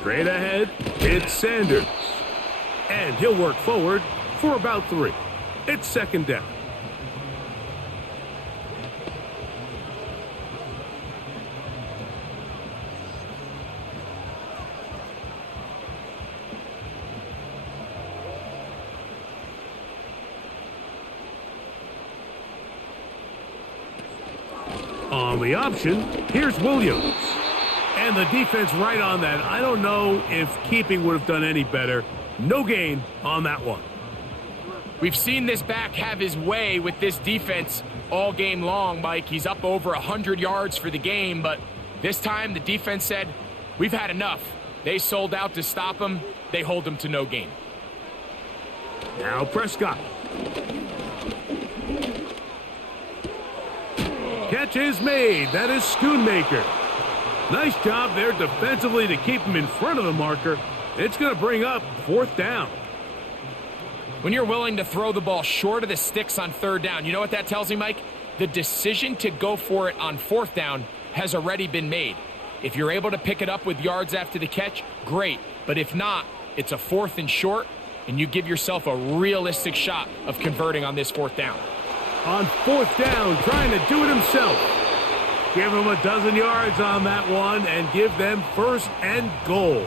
Straight ahead, it's Sanders. And he'll work forward for about 3. It's 2nd down. On the option, here's Williams. And the defense right on that. I don't know if keeping would have done any better. No gain on that one. We've seen this back have his way with this defense all game long, Mike. He's up over 100 yards for the game, but this time the defense said, we've had enough. They sold out to stop him. They hold him to no gain. Now Prescott. Catch is made. That is Schoonmaker. Nice job there defensively to keep him in front of the marker. It's going to bring up 4th down. When you're willing to throw the ball short of the sticks on 3rd down, you know what that tells me, Mike? The decision to go for it on 4th down has already been made. If you're able to pick it up with yards after the catch, great. But if not, it's a 4th and short, and you give yourself a realistic shot of converting on this 4th down. On 4th down, trying to do it himself. Give him a dozen yards on that one and give them 1st and goal.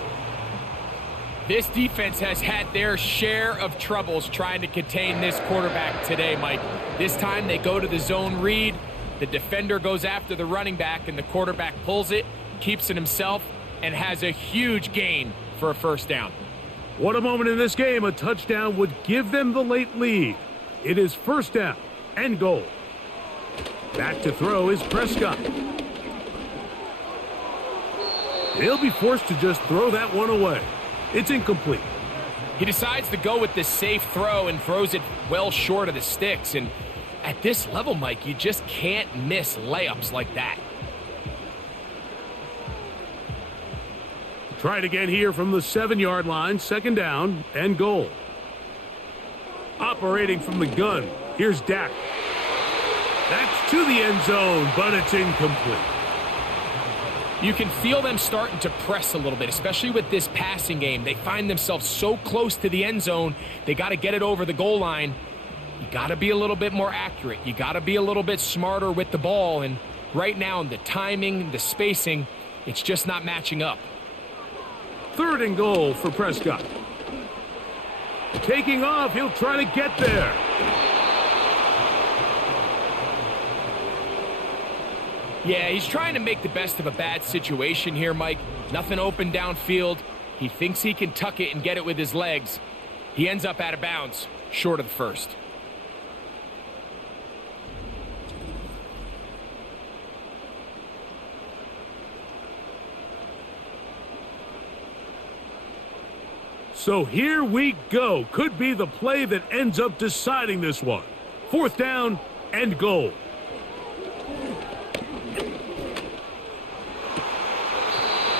This defense has had their share of troubles trying to contain this quarterback today, Mike. This time they go to the zone read. The defender goes after the running back, and the quarterback pulls it, keeps it himself, and has a huge gain for a first down. What a moment in this game. A touchdown would give them the late lead. It is 1st down and goal. Back to throw is Prescott. He'll be forced to just throw that one away. It's incomplete. He decides to go with the safe throw and throws it well short of the sticks. And at this level, Mike, you just can't miss layups like that. Try it again here from the 7-yard line. 2nd down and goal. Operating from the gun, here's Dak. That's to the end zone, but it's incomplete. You can feel them starting to press a little bit, especially with this passing game. They find themselves so close to the end zone, they got to get it over the goal line. You got to be a little bit more accurate. You got to be a little bit smarter with the ball. And right now, the timing, the spacing, it's just not matching up. 3rd and goal for Prescott. Taking off, he'll try to get there. Yeah, he's trying to make the best of a bad situation here, Mike. Nothing open downfield. He thinks he can tuck it and get it with his legs. He ends up out of bounds, short of the first. So here we go. Could be the play that ends up deciding this one. 4th down and goal.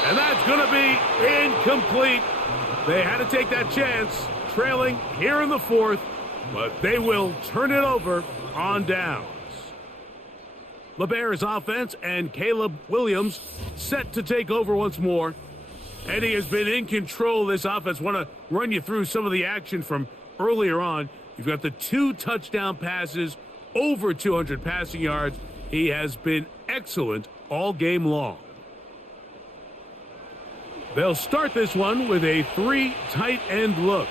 And that's going to be incomplete. They had to take that chance, trailing here in the 4th, but they will turn it over on downs. The Bears offense and Caleb Williams set to take over once more. And he has been in control of this offense. Want to run you through some of the action from earlier on. You've got the 2 touchdown passes, over 200 passing yards. He has been excellent all game long. They'll start this one with a 3 tight end look.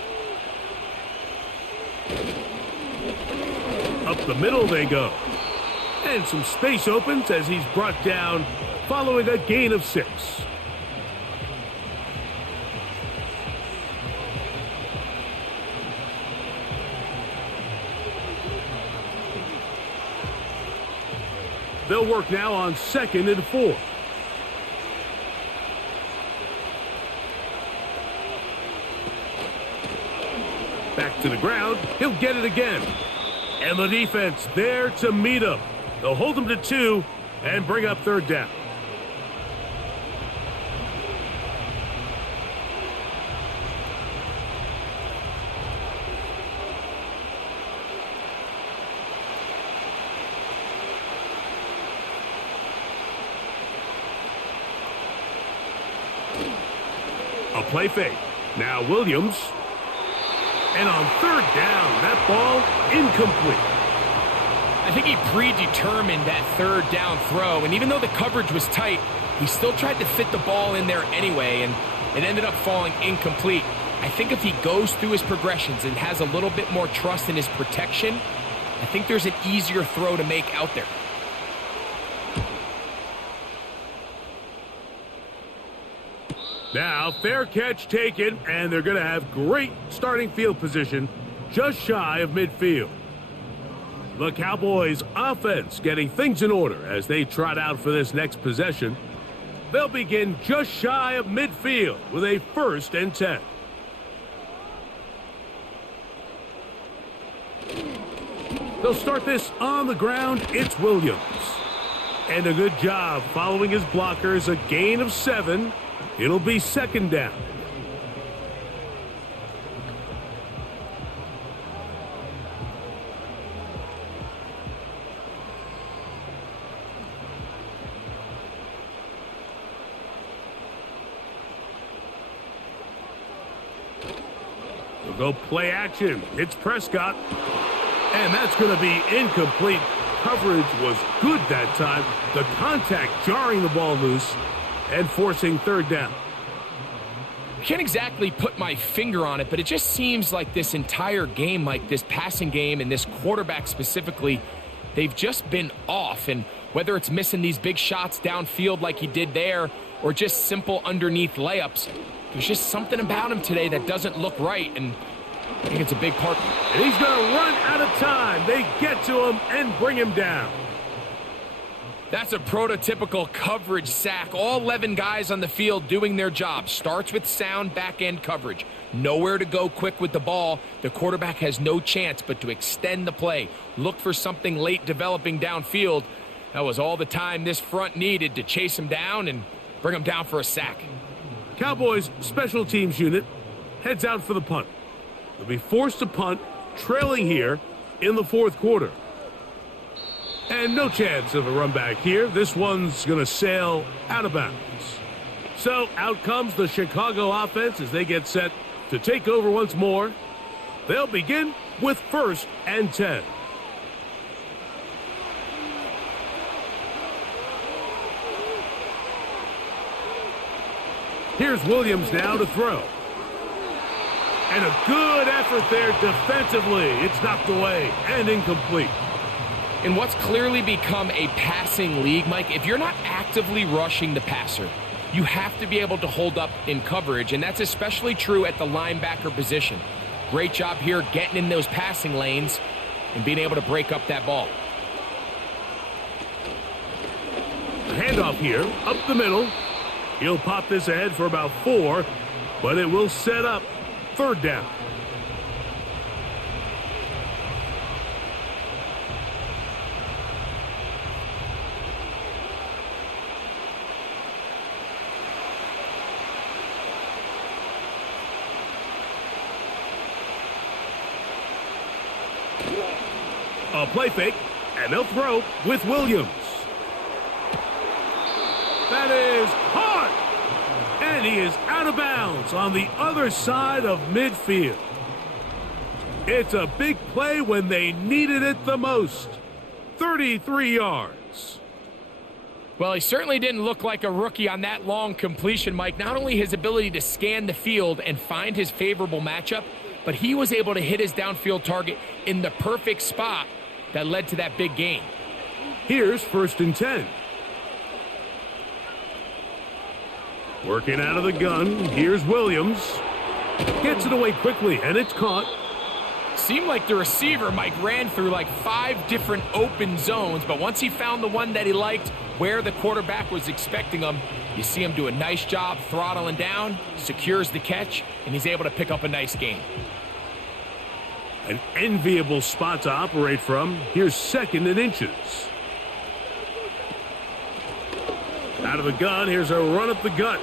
Up the middle they go. And some space opens as he's brought down following a gain of 6. They'll work now on 2nd and 4. Back to the ground. He'll get it again. And the defense there to meet him. They'll hold him to 2 and bring up 3rd down. A play fake. Now Williams. And on 3rd down, that ball incomplete. I think he predetermined that 3rd down throw, and even though the coverage was tight, he still tried to fit the ball in there anyway, and it ended up falling incomplete. I think if he goes through his progressions and has a little bit more trust in his protection, I think there's an easier throw to make out there. Now, fair catch taken, and they're going to have great starting field position just shy of midfield. The Cowboys offense getting things in order as they trot out for this next possession. They'll begin just shy of midfield with a 1st and 10. They'll start this on the ground. It's Williams. And a good job following his blockers, a gain of 7. It'll be 2nd down. They'll go play action. It's Prescott. And that's going to be incomplete. Coverage was good that time. The contact jarring the ball loose and forcing 3rd down. I can't exactly put my finger on it, but it just seems like this entire game, like this passing game and this quarterback specifically, they've just been off. And whether it's missing these big shots downfield like he did there or just simple underneath layups, there's just something about him today that doesn't look right, and I think it's a big part. And he's going to run out of time. They get to him and bring him down. That's a prototypical coverage sack. All 11 guys on the field doing their job. Starts with sound back-end coverage. Nowhere to go quick with the ball. The quarterback has no chance but to extend the play. Look for something late developing downfield. That was all the time this front needed to chase him down and bring him down for a sack. Cowboys special teams unit heads out for the punt. They'll be forced to punt, trailing here in the 4th quarter. And no chance of a run back here. This one's going to sail out of bounds. So out comes the Chicago offense as they get set to take over once more. They'll begin with 1st and 10. Here's Williams now to throw. And a good effort there defensively. It's knocked away and incomplete. In what's clearly become a passing league, Mike, if you're not actively rushing the passer, you have to be able to hold up in coverage, and that's especially true at the linebacker position. Great job here getting in those passing lanes and being able to break up that ball. A handoff here, up the middle. He'll pop this ahead for about 4, but it will set up 3rd down. A play fake, and they'll throw with Williams. That is caught! And he is out of bounds on the other side of midfield. It's a big play when they needed it the most. 33 yards. Well, he certainly didn't look like a rookie on that long completion, Mike. Not only his ability to scan the field and find his favorable matchup, but he was able to hit his downfield target in the perfect spot that led to that big gain. Here's 1st and 10. Working out of the gun, here's Williams. Gets it away quickly, and it's caught. Seemed like the receiver, Mike, ran through like 5 different open zones, but once he found the one that he liked, where the quarterback was expecting him, you see him do a nice job throttling down, secures the catch, and he's able to pick up a nice gain. An enviable spot to operate from. Here's 2nd and inches. Out of the gun, here's a run up the gut.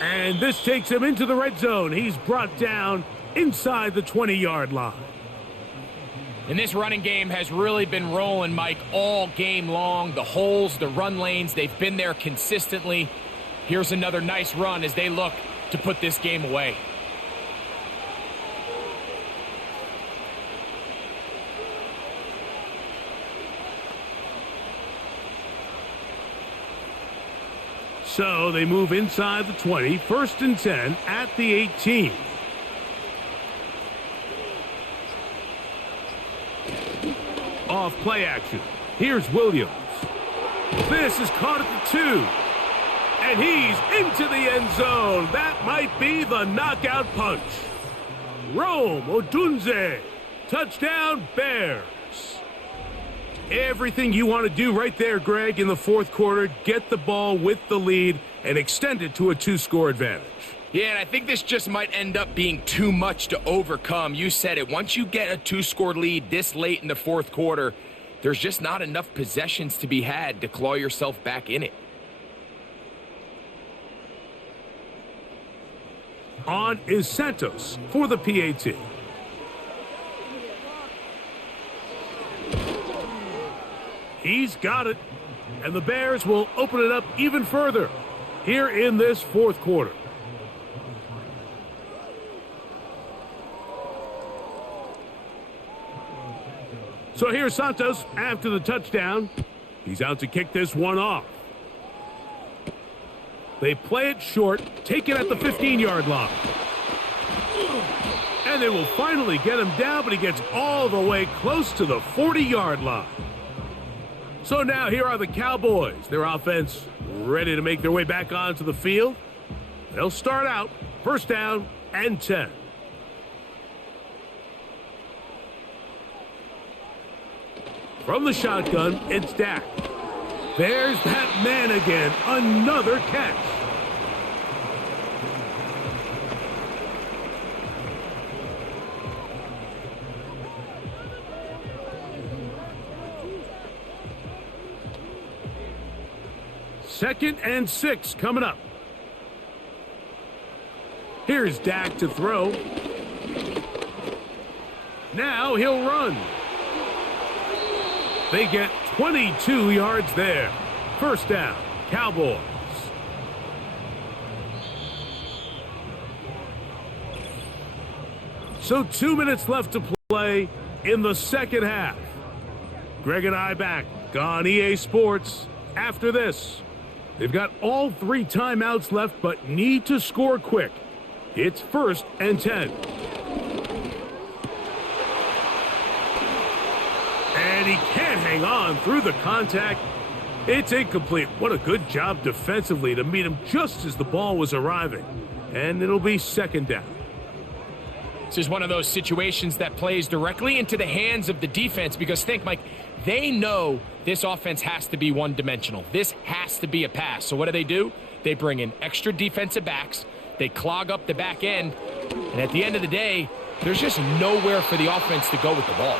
And this takes him into the red zone. He's brought down inside the 20-yard line. And this running game has really been rolling, Mike, all game long. The holes, the run lanes, they've been there consistently. Here's another nice run as they look to put this game away. So they move inside the 20, 1st and 10 at the 18. Off play action. Here's Williams. This is caught at the 2. And he's into the end zone. That might be the knockout punch. Rome Odunze. Touchdown, Bears. Everything you want to do right there, Greg, in the 4th quarter. Get the ball with the lead and extend it to a 2-score advantage. Yeah, and I think this just might end up being too much to overcome. You said it. Once you get a 2-score lead this late in the 4th quarter, there's just not enough possessions to be had to claw yourself back in it. On is Santos for the PAT. He's got it, and the Bears will open it up even further here in this 4th quarter. So here's Santos after the touchdown. He's out to kick this one off. They play it short, take it at the 15-yard line. And they will finally get him down, but he gets all the way close to the 40-yard line. So now here are the Cowboys. Their offense ready to make their way back onto the field. They'll start out 1st down and 10. From the shotgun, it's Dak. There's that man again. Another catch. Second and 6 coming up. Here's Dak to throw. Now he'll run. They get 22 yards there. 1st down, Cowboys. So 2 minutes left to play in the second half. Greg and I back on EA Sports after this. They've got all 3 timeouts left, but need to score quick. It's 1st and 10. And he can't hang on through the contact. It's incomplete. What a good job defensively to meet him just as the ball was arriving. And it'll be 2nd down. This is one of those situations that plays directly into the hands of the defense because think, Mike, they know this offense has to be one-dimensional. This has to be a pass. So what do? They bring in extra defensive backs. They clog up the back end. And at the end of the day, there's just nowhere for the offense to go with the ball.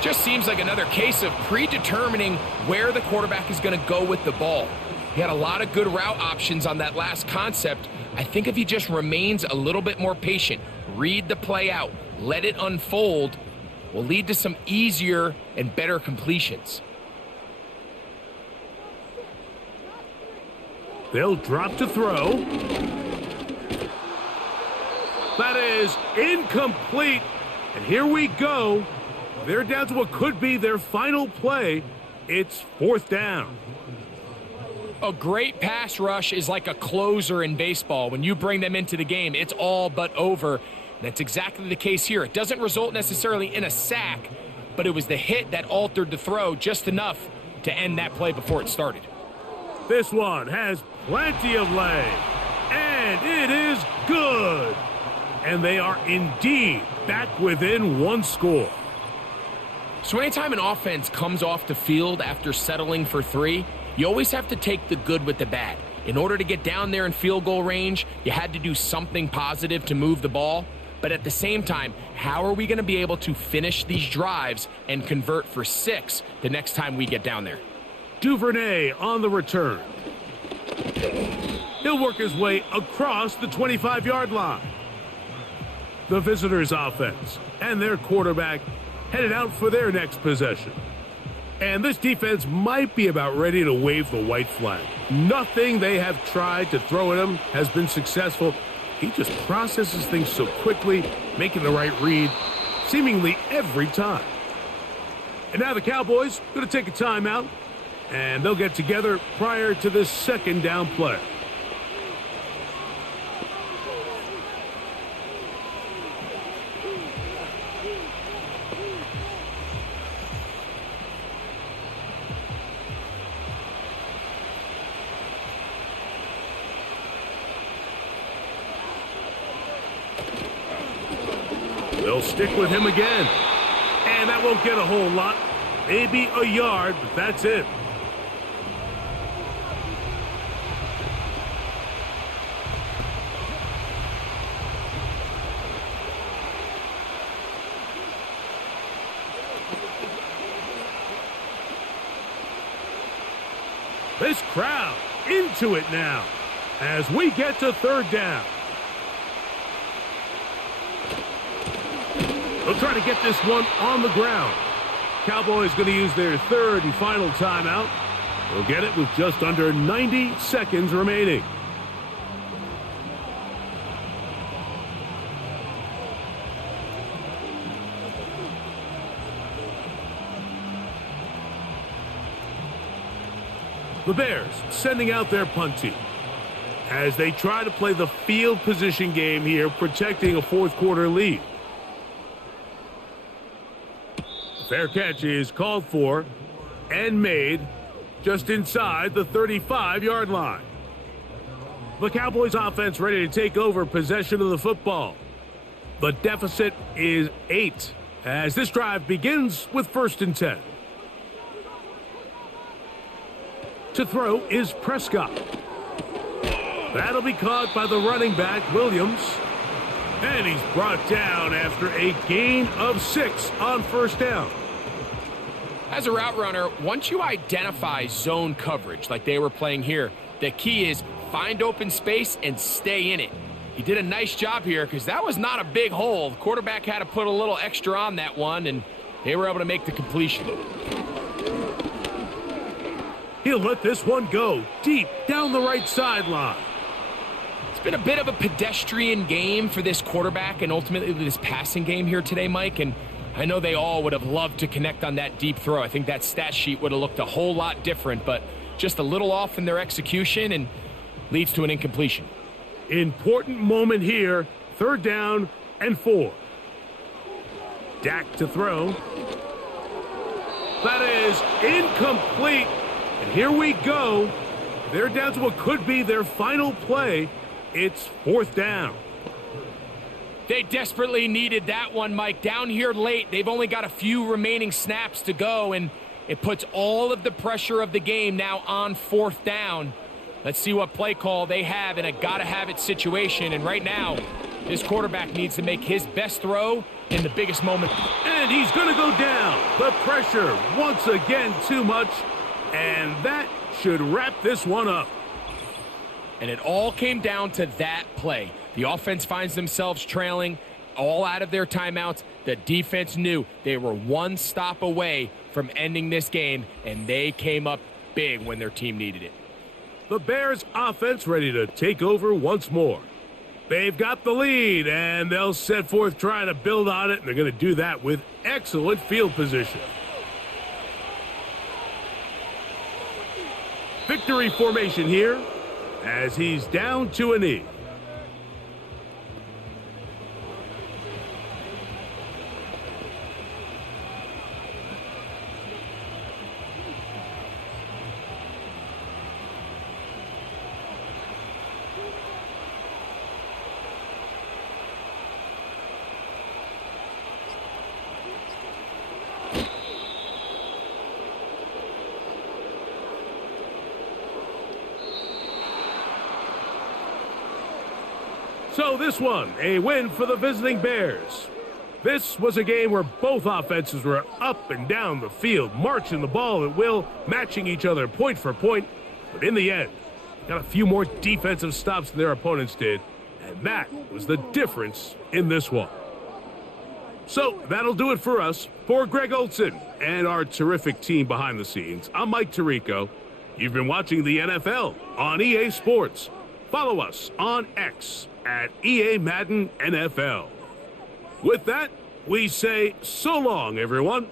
Just seems like another case of predetermining where the quarterback is going to go with the ball. He had a lot of good route options on that last concept. I think if he just remains a little bit more patient, read the play out, let it unfold, will lead to some easier and better completions. They'll drop to throw. That is incomplete. And here we go. They're down to what could be their final play. It's 4th down. A great pass rush is like a closer in baseball. When you bring them into the game, it's all but over. And that's exactly the case here. It doesn't result necessarily in a sack, but it was the hit that altered the throw just enough to end that play before it started. This one has plenty of leg, and it is good. And they are indeed back within 1 score. So anytime an offense comes off the field after settling for 3, you always have to take the good with the bad. In order to get down there in field goal range, you had to do something positive to move the ball. But at the same time, how are we going to be able to finish these drives and convert for 6 the next time we get down there? Duvernay on the return. He'll work his way across the 25-yard line. The visitors' offense and their quarterback headed out for their next possession. And this defense might be about ready to wave the white flag. Nothing they have tried to throw at him has been successful. He just processes things so quickly, making the right read seemingly every time. And now the Cowboys going to take a timeout, and they'll get together prior to this 2nd down play. They'll stick with him again. And that won't get a whole lot. Maybe a yard, but that's it. This crowd into it now as we get to 3rd down. They'll try to get this one on the ground. Cowboys going to use their 3rd and final timeout. They'll get it with just under 90 seconds remaining. The Bears sending out their punt team as they try to play the field position game here, protecting a 4th quarter lead. Fair catch is called for and made just inside the 35-yard line. The Cowboys offense ready to take over possession of the football. The deficit is 8 as this drive begins with 1st and 10. To throw is Prescott. That'll be caught by the running back, Williams. And he's brought down after a gain of 6 on 1st down. As a route runner, once you identify zone coverage like they were playing here, the key is find open space and stay in it. He did a nice job here because that was not a big hole. The quarterback had to put a little extra on that one, and they were able to make the completion. He'll let this one go deep down the right sideline. It's been a bit of a pedestrian game for this quarterback and ultimately this passing game here today, Mike. And I know they all would have loved to connect on that deep throw. I think that stat sheet would have looked a whole lot different, but just a little off in their execution and leads to an incompletion. Important moment here. 3rd down and 4. Dak to throw. That is incomplete. And here we go. They're down to what could be their final play. It's 4th down. They desperately needed that one, Mike. Down here late, they've only got a few remaining snaps to go, and it puts all of the pressure of the game now on 4th down. Let's see what play call they have in a gotta-have-it situation. And right now, this quarterback needs to make his best throw in the biggest moment. And he's going to go down. The pressure, once again, too much. And that should wrap this one up. And it all came down to that play. The offense finds themselves trailing, all out of their timeouts. The defense knew they were one stop away from ending this game, and they came up big when their team needed it. The Bears offense ready to take over once more. They've got the lead, and they'll set forth trying to build on it, and they're going to do that with excellent field position. Victory formation here as he's down to a knee. So this one, a win for the visiting Bears. This was a game where both offenses were up and down the field, marching the ball at will, matching each other point for point. But in the end, got a few more defensive stops than their opponents did, and that was the difference in this one. So that'll do it for us. For Greg Olson and our terrific team behind the scenes, I'm Mike Tirico. You've been watching the NFL on EA Sports. Follow us on X at EA Madden NFL. With that, we say so long, everyone.